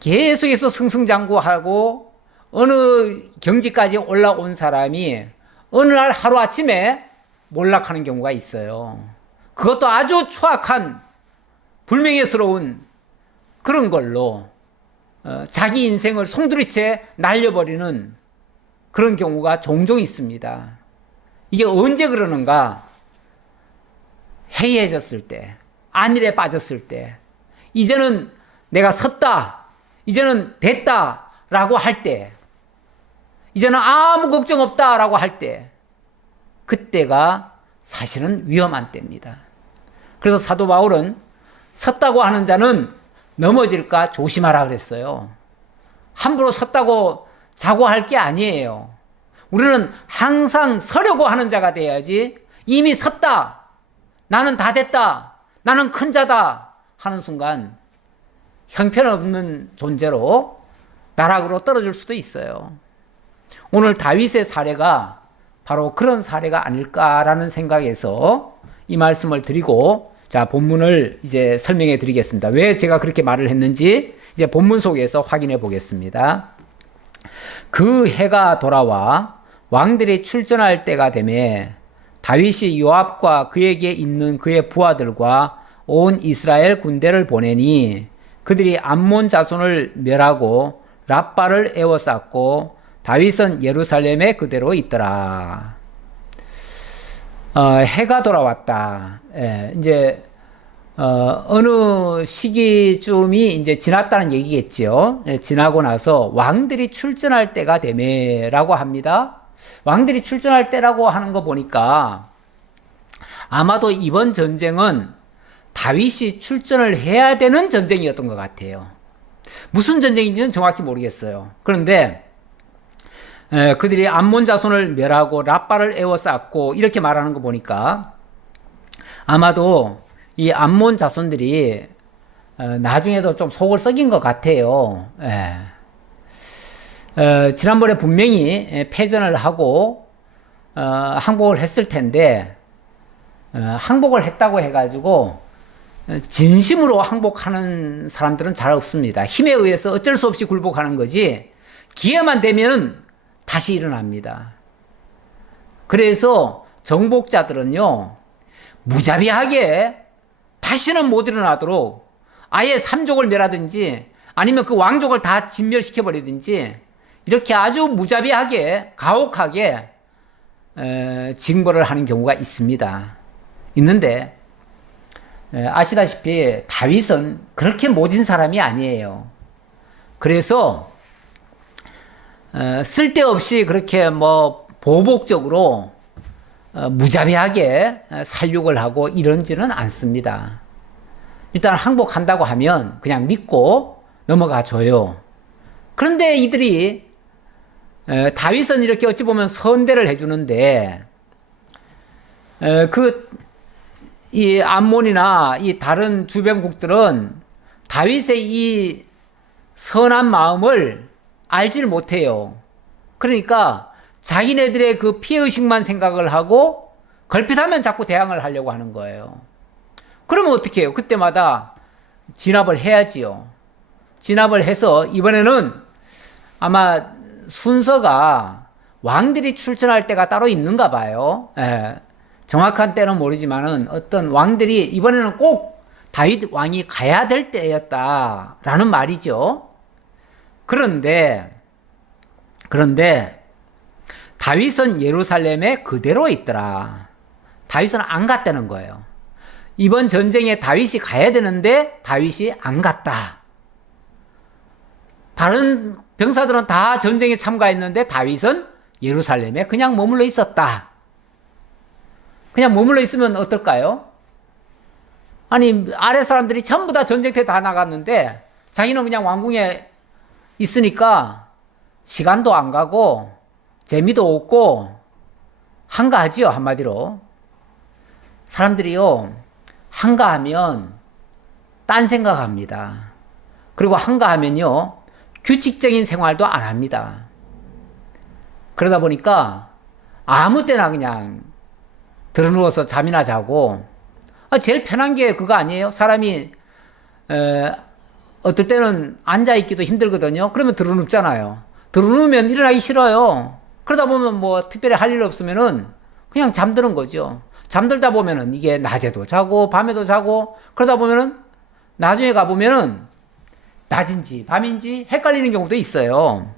계속해서 승승장구하고 어느 경지까지 올라온 사람이 어느 날 하루아침에 몰락하는 경우가 있어요. 그것도 아주 추악한 불명예스러운 그런 걸로 자기 인생을 송두리째 날려버리는 그런 경우가 종종 있습니다. 이게 언제 그러는가? 해이해졌을 때, 안일에 빠졌을 때, 이제는 내가 섰다, 이제는 됐다 라고 할 때, 이제는 아무 걱정 없다 라고 할 때, 그때가 사실은 위험한 때입니다. 그래서 사도 바울은 섰다고 하는 자는 넘어질까 조심하라 그랬어요. 함부로 섰다고 자고할 게 아니에요. 우리는 항상 서려고 하는 자가 돼야지, 이미 섰다, 나는 다 됐다, 나는 큰 자다 하는 순간 형편없는 존재로 나락으로 떨어질 수도 있어요. 오늘 다윗의 사례가 바로 그런 사례가 아닐까라는 생각에서 이 말씀을 드리고, 자, 본문을 이제 설명해 드리겠습니다. 왜 제가 그렇게 말을 했는지 이제 본문 속에서 확인해 보겠습니다. 그 해가 돌아와 왕들이 출전할 때가 되매 다윗이 요압과 그에게 있는 그의 부하들과 온 이스라엘 군대를 보내니 그들이 암몬 자손을 멸하고 랍바를 에워쌌고 다윗은 예루살렘에 그대로 있더라. 해가 돌아왔다. 이제 어느 시기쯤이 이제 지났다는 얘기겠죠. 지나고 나서 왕들이 출전할 때가 되매라고 합니다. 왕들이 출전할 때라고 하는 거 보니까 아마도 이번 전쟁은 다윗이 출전을 해야 되는 전쟁이었던 것 같아요. 무슨 전쟁인지는 정확히 모르겠어요. 그런데 그들이 암몬 자손을 멸하고 랍바를 에워쌌고 이렇게 말하는 거 보니까 아마도 이 암몬 자손들이 나중에도 좀 속을 썩인 것 같아요. 지난번에 분명히 패전을 하고 항복을 했을 텐데 항복을 했다고 해가지고 진심으로 항복하는 사람들은 잘 없습니다. 힘에 의해서 어쩔 수 없이 굴복하는 거지, 기회만 되면 다시 일어납니다. 그래서 정복자들은요, 무자비하게 다시는 못 일어나도록 아예 삼족을 멸하든지 아니면 그 왕족을 다 진멸시켜버리든지 이렇게 아주 무자비하게 가혹하게 징벌을 하는 경우가 있습니다. 있는데 아시다시피 다윗은 그렇게 모진 사람이 아니에요. 그래서 쓸데없이 그렇게 뭐 보복적으로 무자비하게 살육을 하고 이런지는 않습니다. 일단 항복한다고 하면 그냥 믿고 넘어가 줘요. 그런데 이들이 다윗은 이렇게 어찌 보면 선대를 해주는데 그 이 암몬이나 이 다른 주변국들은 다윗의 이 선한 마음을 알지를 못해요. 그러니까 자기네들의 그 피해의식만 생각을 하고 걸핏하면 자꾸 대항을 하려고 하는 거예요. 그러면 어떻게 해요? 그때마다 진압을 해야지요. 진압을 해서 이번에는 아마 순서가 왕들이 출전할 때가 따로 있는가 봐요. 예. 정확한 때는 모르지만은 어떤 왕들이 이번에는 꼭 다윗 왕이 가야 될 때였다라는 말이죠. 그런데 다윗은 예루살렘에 그대로 있더라. 다윗은 안 갔다는 거예요. 이번 전쟁에 다윗이 가야 되는데 다윗이 안 갔다. 다른 병사들은 다 전쟁에 참가했는데 다윗은 예루살렘에 그냥 머물러 있었다. 그냥 머물러 있으면 어떨까요? 아니, 아래 사람들이 전부 다 전쟁터에 다 나갔는데 자기는 그냥 왕궁에 있으니까 시간도 안 가고 재미도 없고 한가하지요, 한마디로. 사람들이요, 한가하면 딴 생각합니다. 그리고 한가하면요, 규칙적인 생활도 안 합니다. 그러다 보니까 아무 때나 그냥 들어누워서 잠이나 자고, 제일 편한 게 그거 아니에요? 사람이 어떨 때는 앉아있기도 힘들거든요. 그러면 들어눕잖아요. 들어누우면 일어나기 싫어요. 그러다 보면 뭐 특별히 할 일 없으면은 그냥 잠드는 거죠. 잠들다 보면은 이게 낮에도 자고 밤에도 자고 그러다 보면은 나중에 가보면은 낮인지 밤인지 헷갈리는 경우도 있어요.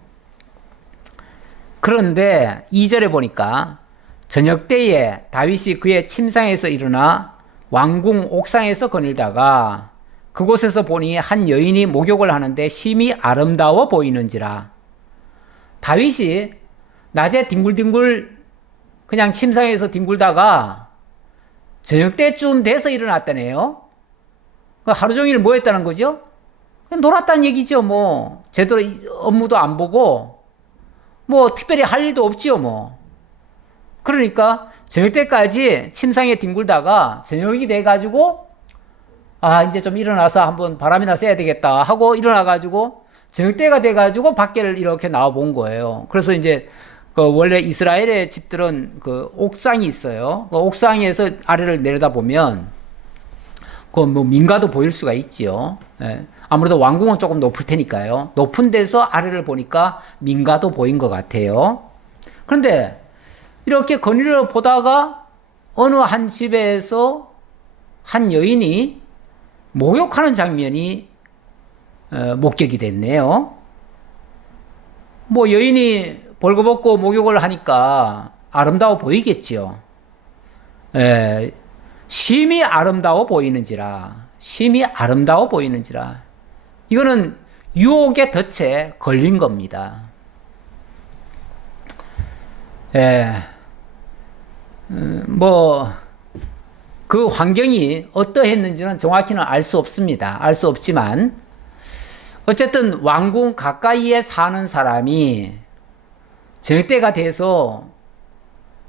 그런데 2절에 보니까 저녁 때에 다윗이 그의 침상에서 일어나 왕궁 옥상에서 거닐다가 그곳에서 보니 한 여인이 목욕을 하는데 심히 아름다워 보이는지라. 다윗이 낮에 뒹굴뒹굴 그냥 침상에서 뒹굴다가 저녁 때쯤 돼서 일어났다네요. 하루 종일 뭐 했다는 거죠? 그냥 놀았다는 얘기죠. 뭐 제대로 업무도 안 보고 뭐 특별히 할 일도 없지요. 뭐 그러니까 저녁 때까지 침상에 뒹굴다가 저녁이 돼가지고 이제 좀 일어나서 한번 바람이나 쐬야 되겠다 하고 일어나가지고 저녁 때가 돼가지고 밖에를 이렇게 나와 본 거예요. 그래서 이제 원래 이스라엘의 집들은 그 옥상이 있어요. 그 옥상에서 아래를 내려다 보면 그 뭐 민가도 보일 수가 있지요. 예. 아무래도 왕궁은 조금 높을 테니까요. 높은 데서 아래를 보니까 민가도 보인 것 같아요. 그런데 이렇게 거닐어 보다가 어느 한 집에서 한 여인이 목욕하는 장면이 목격이 됐네요. 뭐 여인이 벌거벗고 목욕을 하니까 아름다워 보이겠지요. 심히 아름다워 보이는지라. 심히 아름다워 보이는지라. 이거는 유혹의 덫에 걸린 겁니다. 그 환경이 어떠했는지는 정확히는 알 수 없습니다. 알 수 없지만 어쨌든 왕궁 가까이에 사는 사람이 저녁 때가 돼서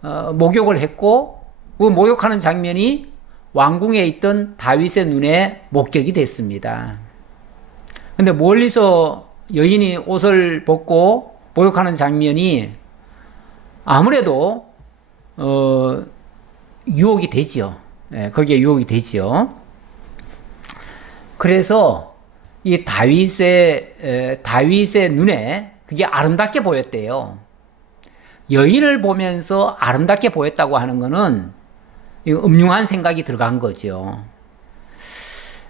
목욕을 했고 그 목욕하는 장면이 왕궁에 있던 다윗의 눈에 목격이 됐습니다. 근데 멀리서 여인이 옷을 벗고 목욕하는 장면이 아무래도 유혹이 되지요. 거기에 유혹이 되지요. 그래서 이 다윗의 눈에 그게 아름답게 보였대요. 여인을 보면서 아름답게 보였다고 하는 거는 음흉한 생각이 들어간 거죠.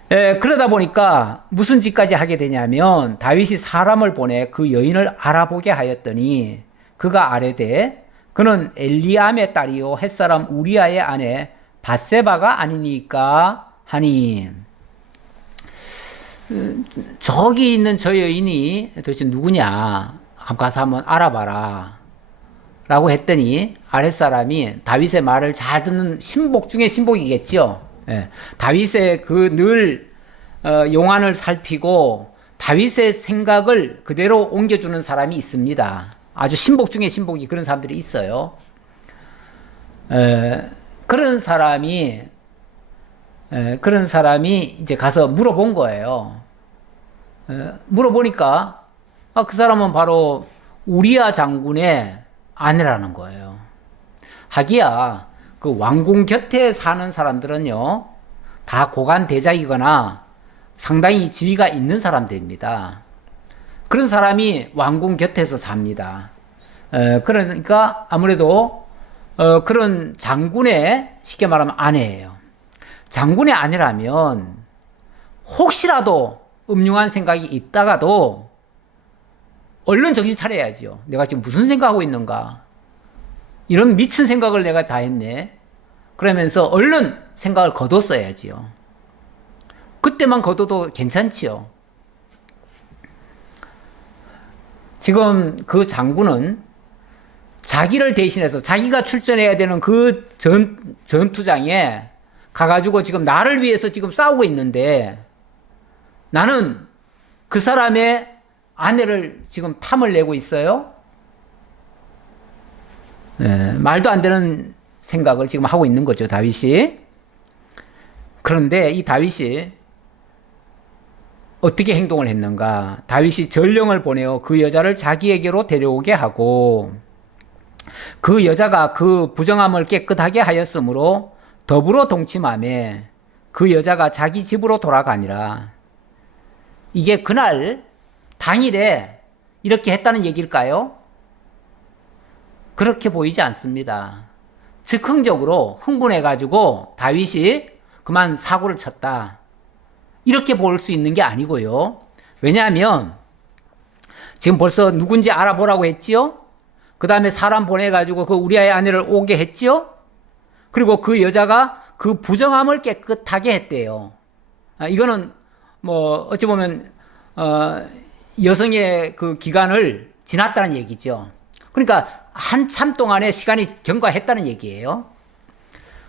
그러다 보니까 무슨 짓까지 하게 되냐면 다윗이 사람을 보내 그 여인을 알아보게 하였더니 그가 아뢰되 그는 엘리암의 딸이요 햇사람 우리아의 아내 밧세바가 아니니까 하니. 저기 있는 저 여인이 도대체 누구냐 가서 한번 알아봐라 라고 했더니 아랫사람이 다윗의 말을 잘 듣는 신복 중에 신복이겠죠. 다윗의 그 늘 용안을 살피고 다윗의 생각을 그대로 옮겨주는 사람이 있습니다. 아주 신복 중에 신복이 그런 사람들이 있어요. 그런 사람이 그런 사람이 이제 가서 물어본 거예요. 물어보니까 그 사람은 바로 우리야 장군의 아내라는 거예요. 하기야 그 왕궁 곁에 사는 사람들은요 다 고관 대작이거나 상당히 지위가 있는 사람들입니다. 그런 사람이 왕궁 곁에서 삽니다. 그러니까 아무래도 그런 장군의 쉽게 말하면 아내예요. 장군의 아내라면 혹시라도 음흉한 생각이 있다가도 얼른 정신 차려야죠. 내가 지금 무슨 생각하고 있는가? 이런 미친 생각을 내가 다 했네. 그러면서 얼른 생각을 거뒀어야지요. 그때만 거둬도 괜찮지요. 지금 그 장군은 자기를 대신해서 자기가 출전해야 되는 그 전투장에 가가지고 지금 나를 위해서 지금 싸우고 있는데 나는 그 사람의 아내를 지금 탐을 내고 있어요. 말도 안 되는 생각을 지금 하고 있는 거죠, 다윗이. 그런데 이 다윗이 어떻게 행동을 했는가? 다윗이 전령을 보내어 그 여자를 자기에게로 데려오게 하고 그 여자가 그 부정함을 깨끗하게 하였으므로 더불어 동침하며 그 여자가 자기 집으로 돌아가니라. 이게 그날 당일에 이렇게 했다는 얘기일까요? 그렇게 보이지 않습니다. 즉흥적으로 흥분해가지고 다윗이 그만 사고를 쳤다. 이렇게 볼 수 있는 게 아니고요. 왜냐하면 지금 벌써 누군지 알아보라고 했지요? 그 다음에 사람 보내가지고 그 우리아의 아내를 오게 했지요? 그리고 그 여자가 그 부정함을 깨끗하게 했대요. 이거는 뭐 어찌 보면 여성의 그 기간을 지났다는 얘기죠. 그러니까 한참 동안의 시간이 경과했다는 얘기예요.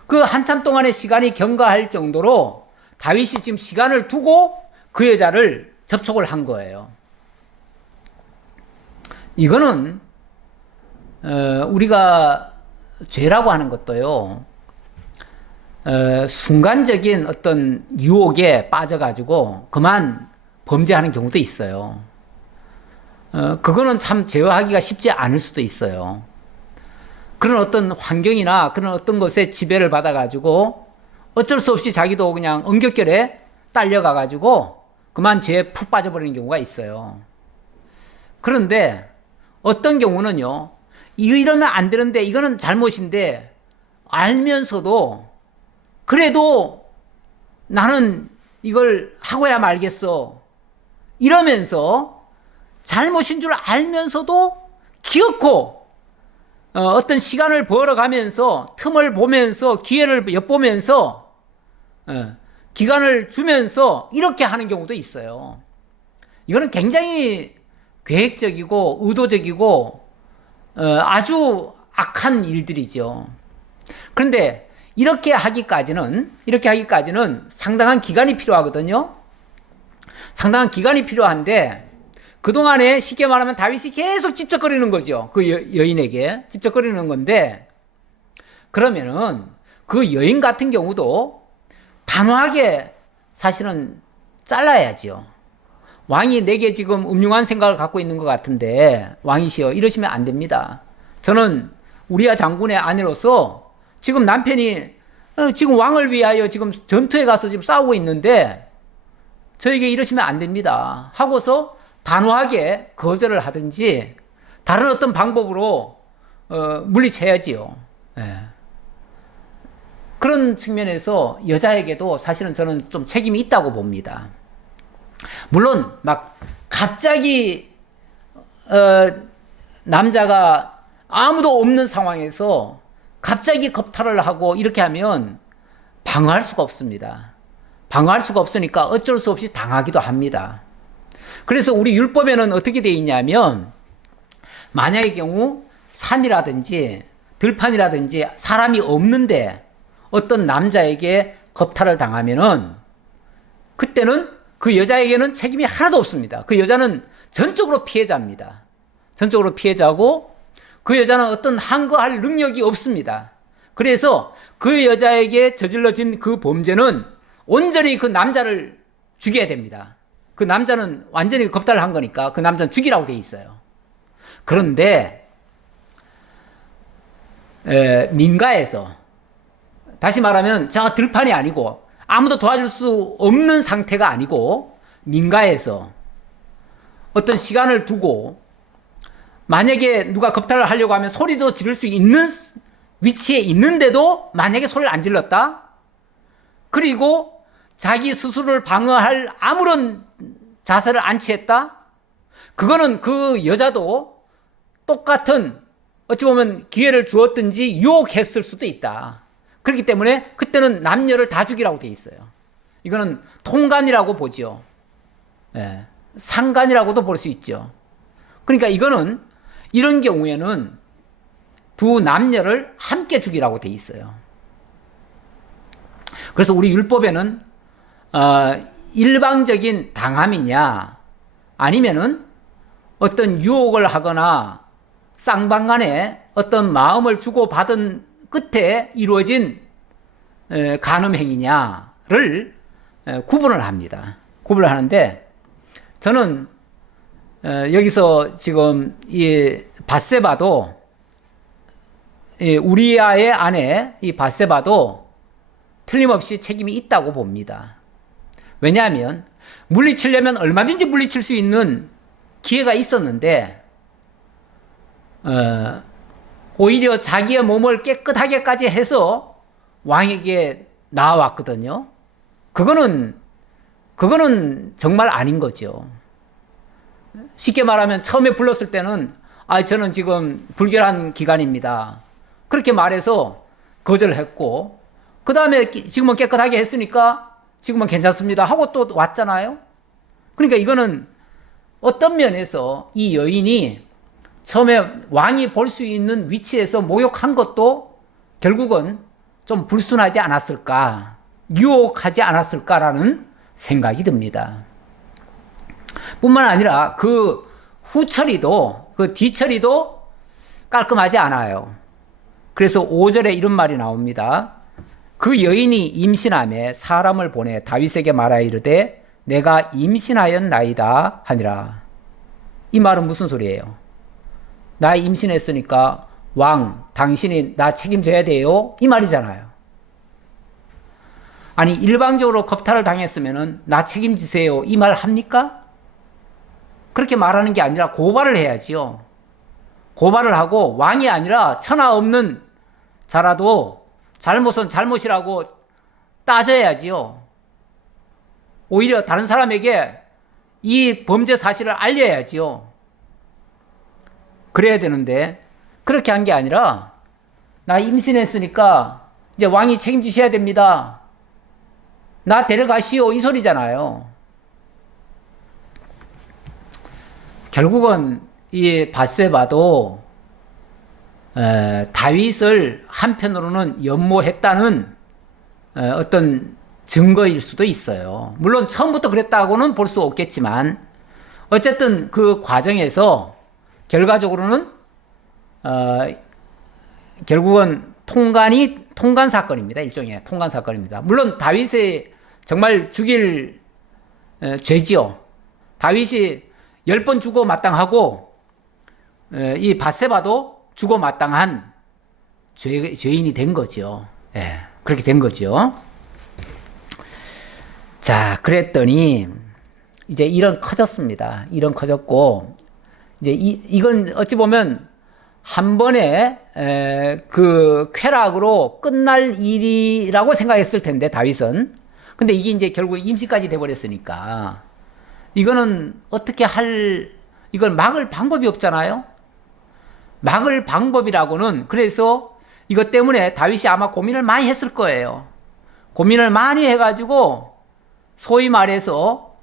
그 한참 동안의 시간이 경과할 정도로 다윗이 지금 시간을 두고 그 여자를 접촉을 한 거예요. 이거는 우리가 죄라고 하는 것도요. 순간적인 어떤 유혹에 빠져가지고 그만 범죄하는 경우도 있어요. 그거는 참 제어하기가 쉽지 않을 수도 있어요. 그런 어떤 환경이나 그런 어떤 것에 지배를 받아가지고 어쩔 수 없이 자기도 그냥 엉겹결에 딸려가가지고 그만 죄에 푹 빠져버리는 경우가 있어요. 그런데 어떤 경우는요, 이러면 안 되는데 이거는 잘못인데 알면서도 그래도 나는 이걸 하고야 말겠어 이러면서 잘못인 줄 알면서도 기어코 어떤 시간을 벌어가면서 틈을 보면서 기회를 엿보면서 기간을 주면서 이렇게 하는 경우도 있어요. 이거는 굉장히 계획적이고 의도적이고 아주 악한 일들이죠. 그런데 이렇게 하기까지는 상당한 기간이 필요하거든요. 상당한 기간이 필요한데 그동안에 쉽게 말하면 다윗이 계속 집적거리는 거죠. 그 여인에게 집적거리는 건데 그러면은 그 여인 같은 경우도 단호하게 사실은 잘라야죠. 왕이 내게 지금 음흉한 생각을 갖고 있는 것 같은데 왕이시여 이러시면 안 됩니다. 저는 우리아 장군의 아내로서 지금 남편이 지금 왕을 위하여 지금 전투에 가서 지금 싸우고 있는데 저에게 이러시면 안 됩니다 하고서 단호하게 거절을 하든지 다른 어떤 방법으로 물리쳐야지요. 그런 측면에서 여자에게도 사실은 저는 좀 책임이 있다고 봅니다. 물론 막 갑자기 남자가 아무도 없는 상황에서 갑자기 겁탈을 하고 이렇게 하면 방어할 수가 없습니다. 방어할 수가 없으니까 어쩔 수 없이 당하기도 합니다. 그래서 우리 율법에는 어떻게 되어 있냐면 만약의 경우 산이라든지 들판이라든지 사람이 없는데 어떤 남자에게 겁탈을 당하면은 그때는 그 여자에게는 책임이 하나도 없습니다. 그 여자는 전적으로 피해자입니다. 전적으로 피해자고 그 여자는 어떤 항거할 능력이 없습니다. 그래서 그 여자에게 저질러진 그 범죄는 온전히 그 남자를 죽여야 됩니다. 그 남자는 완전히 겁탈을 한 거니까 그 남자는 죽이라고 돼 있어요. 그런데 민가에서, 다시 말하면 저 들판이 아니고 아무도 도와줄 수 없는 상태가 아니고 민가에서 어떤 시간을 두고, 만약에 누가 겁탈을 하려고 하면 소리도 지를 수 있는 위치에 있는데도 만약에 소리를 안 질렀다? 그리고 자기 스스로를 방어할 아무런 자세를 안 취했다? 그거는 그 여자도 똑같은, 어찌 보면 기회를 주었든지 유혹했을 수도 있다. 그렇기 때문에 그때는 남녀를 다 죽이라고 돼 있어요. 이거는 통간이라고 보죠. 예, 상간이라고도 볼 수 있죠. 그러니까 이거는 이런 경우에는 두 남녀를 함께 죽이라고 돼 있어요. 그래서 우리 율법에는 일방적인 당함이냐 아니면은 어떤 유혹을 하거나 쌍방간에 어떤 마음을 주고받은 끝에 이루어진 간음행위냐를 구분을 합니다. 구분을 하는데, 저는 여기서 지금 이 밧세바도, 우리아의 아내 이 밧세바도 틀림없이 책임이 있다고 봅니다. 왜냐하면 물리치려면 얼마든지 물리칠 수 있는 기회가 있었는데 오히려 자기의 몸을 깨끗하게까지 해서 왕에게 나아왔거든요. 그거는 정말 아닌 거죠. 쉽게 말하면 처음에 불렀을 때는 저는 지금 불결한 기간입니다, 그렇게 말해서 거절했고, 그 다음에 지금은 깨끗하게 했으니까 지금은 괜찮습니다 하고 또 왔잖아요. 그러니까 이거는 어떤 면에서 이 여인이 처음에 왕이 볼 수 있는 위치에서 모욕한 것도 결국은 좀 불순하지 않았을까, 유혹하지 않았을까라는 생각이 듭니다. 뿐만 아니라 그 후처리도, 그 뒤처리도 깔끔하지 않아요. 그래서 5절에 이런 말이 나옵니다. 그 여인이 임신하매 사람을 보내 다윗에게 말하여 이르되 내가 임신하였나이다 하니라. 이 말은 무슨 소리예요? 나 임신했으니까 왕, 당신이 나 책임져야 돼요, 이 말이잖아요. 아니, 일방적으로 겁탈을 당했으면은 나 책임지세요, 이 말 합니까? 그렇게 말하는 게 아니라 고발을 해야지요. 고발을 하고 왕이 아니라 천하 없는 자라도 잘못은 잘못이라고 따져야지요. 오히려 다른 사람에게 이 범죄 사실을 알려야지요. 그래야 되는데 그렇게 한 게 아니라 나 임신했으니까 이제 왕이 책임지셔야 됩니다, 나 데려가시오, 이 소리잖아요. 결국은 이 밧세바도 다윗을 한편으로는 연모했다는 어떤 증거일 수도 있어요. 물론 처음부터 그랬다고는 볼 수 없겠지만 어쨌든 그 과정에서 결과적으로는 결국은 통간 사건입니다. 일종의 통간 사건입니다. 물론 다윗이 정말 죽일 죄지요. 다윗이 10번 주고 마땅하고 이 밧세바도 주고 마땅한 죄인이 된 거죠. 예, 그렇게 된 거죠. 자, 그랬더니 이제 일은 커졌습니다. 일은 커졌고 이제 이건 어찌 보면 한 번에 그 쾌락으로 끝날 일이라고 생각했을 텐데 다윗은, 근데 이게 이제 결국 임시까지 돼버렸으니까 이거는 어떻게 이걸 막을 방법이 없잖아요. 막을 방법이라고는, 그래서 이것 때문에 다윗이 아마 고민을 많이 했을 거예요. 고민을 많이 해가지고 소위 말해서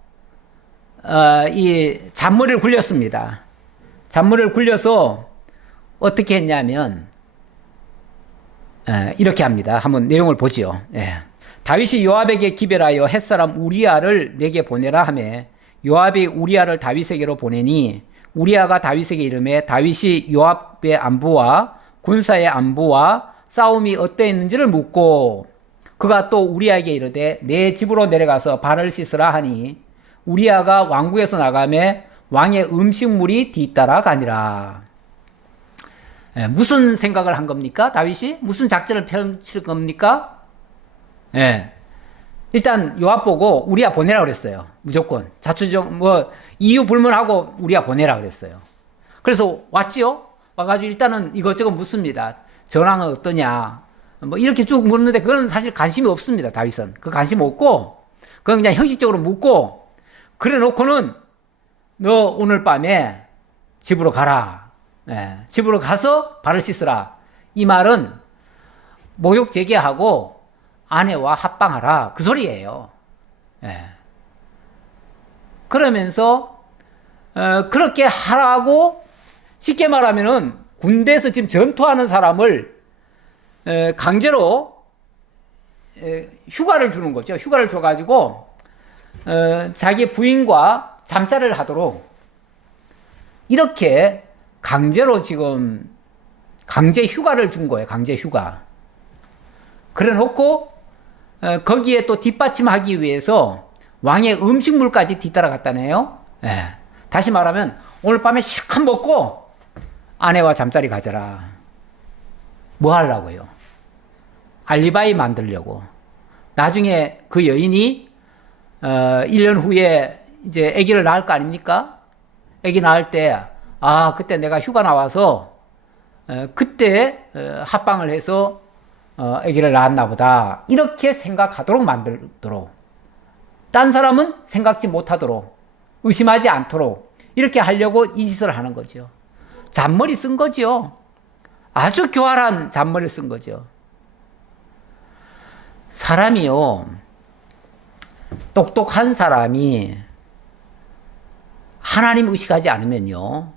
이 잔머리를 굴렸습니다. 잔머리를 굴려서 어떻게 했냐면 이렇게 합니다. 한번 내용을 보죠. 다윗이 요압에게 기별하여 햇사람 우리아를 내게 보내라 하매 요압이 우리아를 다윗에게로 보내니 우리아가 다윗에게 이르매 다윗이 요압의 안부와 군사의 안부와 싸움이 어떠했는지를 묻고 그 그가 또 우리아에게 이르되 내 집으로 내려가서 발을 씻으라 하니 우리아가 왕궁에서 나가매 왕의 음식물이 뒤따라 가니라. 무슨 생각을 한 겁니까? 다윗이 무슨 작전을 펼칠 겁니까? 일단 요압 보고 우리아 보내라 그랬어요. 무조건 자초지종 이유 불문하고 우리아 보내라 그랬어요. 그래서 왔지요. 와가지고 일단은 이것저것 묻습니다. 전황은 어떠냐 이렇게 쭉 묻는데 그건 사실 관심이 없습니다. 다윗은 그 관심 없고 그건 그냥 형식적으로 묻고 그래 놓고는 너 오늘 밤에 집으로 가라. 집으로 가서 발을 씻으라. 이 말은 모욕 제기하고 아내와 합방하라 그 소리예요. 그러면서 그렇게 하라고 쉽게 말하면은 군대에서 지금 전투하는 사람을 강제로 휴가를 주는 거죠. 휴가를 줘가지고 자기 부인과 잠자리를 하도록 이렇게 강제로 지금 강제 휴가를 준 거예요. 강제 휴가. 그래 놓고 거기에 또 뒷받침하기 위해서 왕의 음식물까지 뒤따라갔다네요. 다시 말하면 오늘 밤에 실컷 먹고 아내와 잠자리 가져라. 뭐 하려고요? 알리바이 만들려고. 나중에 그 여인이 1년 후에 이제 아기를 낳을 거 아닙니까? 아기 낳을 때 그때 내가 휴가 나와서 그때 합방을 해서 아기를 낳았나 보다. 이렇게 생각하도록 만들도록. 딴 사람은 생각지 못하도록, 의심하지 않도록 이렇게 하려고 이 짓을 하는 거죠. 잔머리 쓴 거죠. 아주 교활한 잔머리를 쓴 거죠. 사람이요, 똑똑한 사람이 하나님 의식하지 않으면요,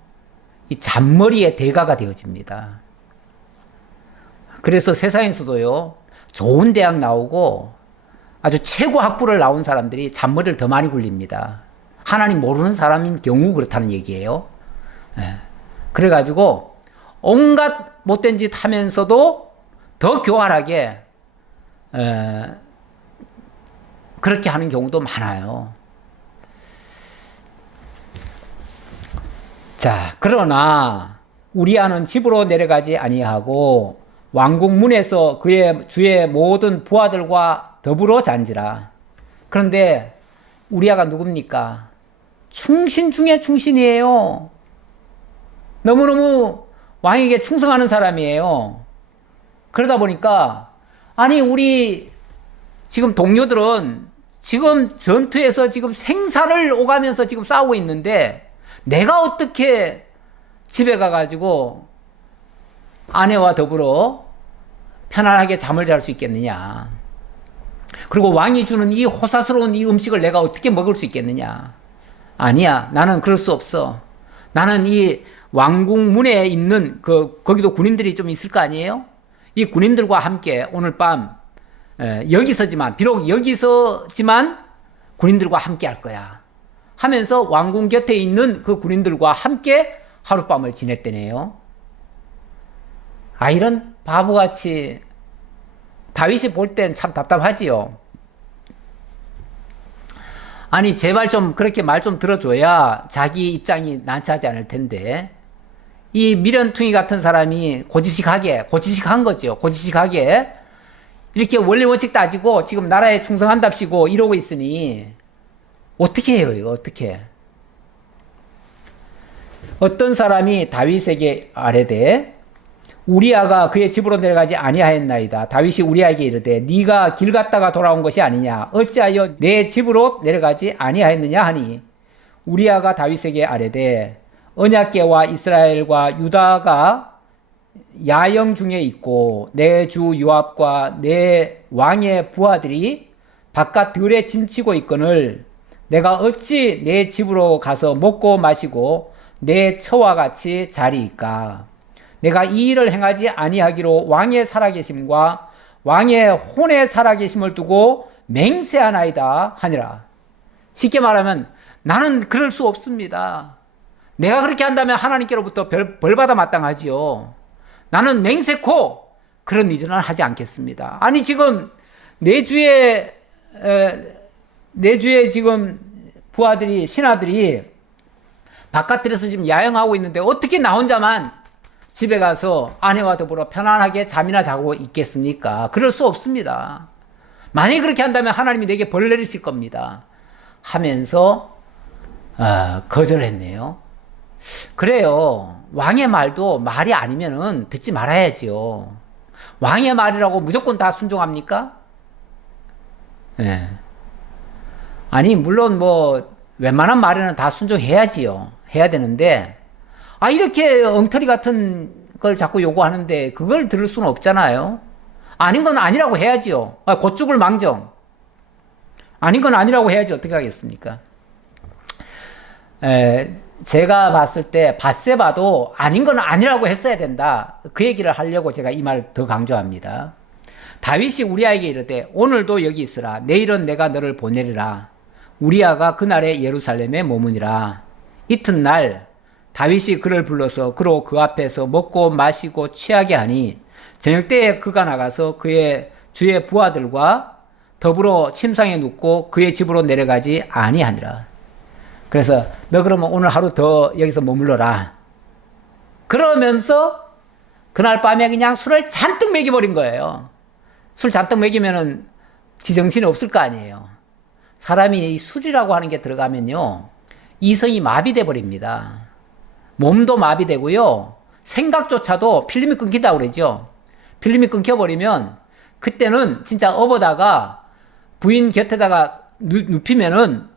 이 잔머리의 대가가 되어집니다. 그래서 세상에서도요, 좋은 대학 나오고 아주 최고 학부를 나온 사람들이 잔머리를 더 많이 굴립니다. 하나님 모르는 사람인 경우 그렇다는 얘기예요. 그래가지고 온갖 못된 짓 하면서도 더 교활하게 그렇게 하는 경우도 많아요. 자, 그러나 우리아는 집으로 내려가지 아니하고 왕궁 문에서 그의 주의 모든 부하들과 더불어 잔지라. 그런데 우리아가 누굽니까? 충신 중에 충신이에요. 너무너무 왕에게 충성하는 사람이에요. 그러다 보니까 아니 우리 지금 동료들은 지금 전투에서 지금 생사를 오가면서 지금 싸우고 있는데 내가 어떻게 집에 가가지고 아내와 더불어 편안하게 잠을 잘 수 있겠느냐. 그리고 왕이 주는 이 호사스러운 이 음식을 내가 어떻게 먹을 수 있겠느냐. 아니야, 나는 그럴 수 없어. 나는 이 왕궁 문에 있는 거기도 군인들이 좀 있을 거 아니에요? 이 군인들과 함께 오늘 밤 여기서지만 비록 여기서지만 군인들과 함께 할 거야 하면서 왕궁 곁에 있는 그 군인들과 함께 하룻밤을 지냈대네요. 이런 바보같이 다윗이 볼 땐 참 답답하지요. 아니 제발 좀 그렇게 말 좀 들어줘야 자기 입장이 난처하지 않을 텐데 이 미련퉁이 같은 사람이 고지식한 거죠. 고지식하게 이렇게 원리 원칙 따지고 지금 나라에 충성한답시고 이러고 있으니 어떻게 해요 이거 어떻게. 어떤 사람이 다윗에게 아뢰되 우리아가 그의 집으로 내려가지 아니하였나이다. 다윗이 우리아에게 이르되 네가 길 갔다가 돌아온 것이 아니냐. 어찌하여 내 집으로 내려가지 아니하였느냐 하니 우리아가 다윗에게 아뢰되 언약궤와 이스라엘과 유다가 야영 중에 있고 내 주 요압과 내 왕의 부하들이 바깥 들에 진치고 있거늘 내가 어찌 내 집으로 가서 먹고 마시고 내 처와 같이 자리이까. 내가 이 일을 행하지 아니하기로 왕의 살아계심과 왕의 혼의 살아계심을 두고 맹세하나이다 하니라. 쉽게 말하면 나는 그럴 수 없습니다. 내가 그렇게 한다면 하나님께로부터 벌받아 마땅하지요. 나는 맹세코 그런 일은 하지 않겠습니다. 아니 지금 내 주에 지금 부하들이, 신하들이 바깥들에서 지금 야영하고 있는데 어떻게 나 혼자만 집에 가서 아내와 더불어 편안하게 잠이나 자고 있겠습니까? 그럴 수 없습니다. 만약에 그렇게 한다면 하나님이 내게 벌 내리실 겁니다. 하면서 거절했네요. 그래요. 왕의 말도 말이 아니면은 듣지 말아야지요. 왕의 말이라고 무조건 다 순종합니까? 네. 아니, 물론 뭐 웬만한 말에는 다 순종해야지요. 해야 되는데 이렇게 엉터리 같은 걸 자꾸 요구하는데 그걸 들을 수는 없잖아요. 아닌 건 아니라고 해야지요. 곧 죽을 망정. 아닌 건 아니라고 해야지 어떻게 하겠습니까? 제가 봤을 때 밧세바도 아닌 건 아니라고 했어야 된다. 그 얘기를 하려고 제가 이 말 더 강조합니다. 다윗이 우리아에게 이르되 오늘도 여기 있으라. 내일은 내가 너를 보내리라. 우리아가 그날에 예루살렘에 머무니라. 이튿날 다윗이 그를 불러서 그로 그 앞에서 먹고 마시고 취하게 하니 저녁 때에 그가 나가서 그의 주의 부하들과 더불어 침상에 눕고 그의 집으로 내려가지 아니하니라. 그래서 너 그러면 오늘 하루 더 여기서 머물러라. 그러면서 그날 밤에 그냥 술을 잔뜩 먹여버린 거예요. 술 잔뜩 먹이면은 지정신이 없을 거 아니에요. 사람이 이 술이라고 하는 게 들어가면요, 이성이 마비돼 버립니다. 몸도 마비되고요, 생각조차도 필름이 끊긴다고 그러죠. 필름이 끊겨버리면 그때는 진짜 업어다가 부인 곁에다가 눕히면은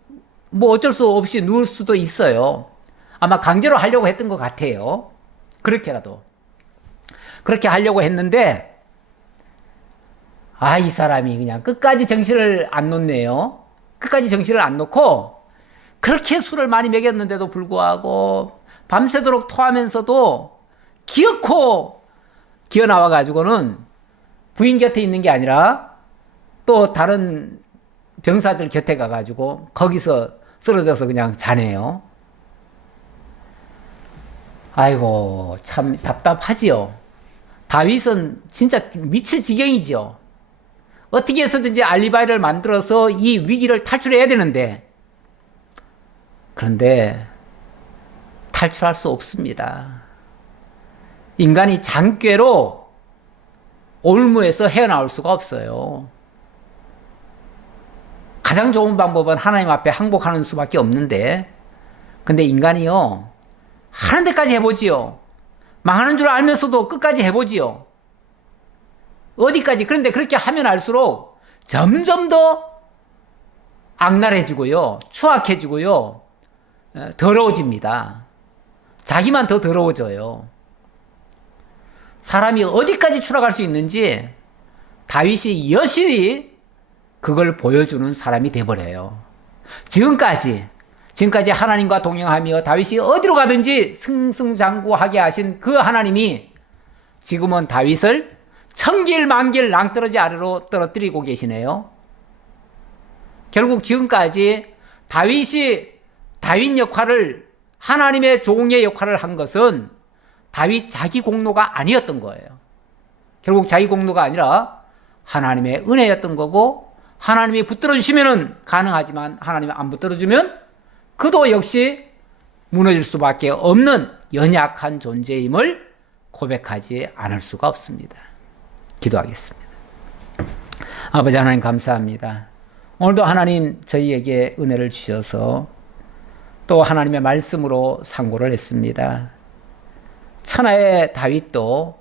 뭐 어쩔 수 없이 누울 수도 있어요. 아마 강제로 하려고 했던 것 같아요. 그렇게라도. 그렇게 하려고 했는데 이 사람이 그냥 끝까지 정신을 안 놓네요. 끝까지 정신을 안 놓고 그렇게 술을 많이 먹였는데도 불구하고 밤새도록 토하면서도 기어코 기어 나와가지고는 부인 곁에 있는 게 아니라 또 다른 병사들 곁에 가가지고 거기서 쓰러져서 그냥 자네요. 아이고, 참 답답하지요. 다윗은 진짜 미칠 지경이지요. 어떻게 해서든지 알리바이를 만들어서 이 위기를 탈출해야 되는데, 그런데 탈출할 수 없습니다. 인간이 장꾀로 올무에서 헤어나올 수가 없어요. 가장 좋은 방법은 하나님 앞에 항복하는 수밖에 없는데, 근데 인간이요, 하는 데까지 해보지요. 망하는 줄 알면서도 끝까지 해보지요. 어디까지. 그런데 그렇게 하면 할수록 점점 더 악랄해지고요, 추악해지고요, 더러워집니다. 자기만 더 더러워져요. 사람이 어디까지 추락할 수 있는지 다윗이 여실히 그걸 보여주는 사람이 돼버려요. 지금까지 하나님과 동행하며 다윗이 어디로 가든지 승승장구하게 하신 그 하나님이 지금은 다윗을 천길만길 낭떠러지 아래로 떨어뜨리고 계시네요. 결국 지금까지 다윗이 다윗 역할을, 하나님의 종의 역할을 한 것은 다윗 자기 공로가 아니었던 거예요. 결국 자기 공로가 아니라 하나님의 은혜였던 거고, 하나님이 붙들어 주시면은 가능하지만 하나님이 안 붙들어 주면 그도 역시 무너질 수밖에 없는 연약한 존재임을 고백하지 않을 수가 없습니다. 기도하겠습니다. 아버지 하나님 감사합니다. 오늘도 하나님 저희에게 은혜를 주셔서 또 하나님의 말씀으로 상고를 했습니다. 천하의 다윗도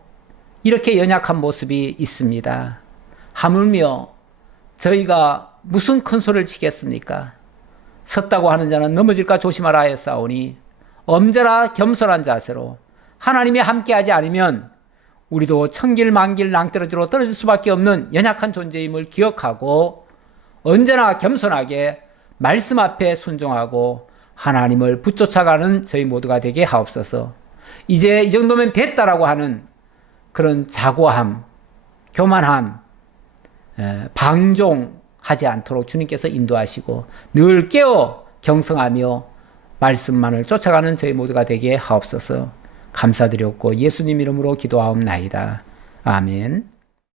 이렇게 연약한 모습이 있습니다. 하물며 저희가 무슨 큰 소리를 치겠습니까? 섰다고 하는 자는 넘어질까 조심하라 하였사오니 엄절하 겸손한 자세로 하나님이 함께하지 않으면 우리도 천길만길 낭떠러지로 떨어질 수밖에 없는 연약한 존재임을 기억하고 언제나 겸손하게 말씀 앞에 순종하고 하나님을 붙쫓아가는 저희 모두가 되게 하옵소서. 이제 이 정도면 됐다라고 하는 그런 자고함, 교만함, 방종하지 않도록 주님께서 인도하시고 늘 깨어 경성하며 말씀만을 쫓아가는 저희 모두가 되게 하옵소서. 감사드렸고 예수님 이름으로 기도하옵나이다. 아멘.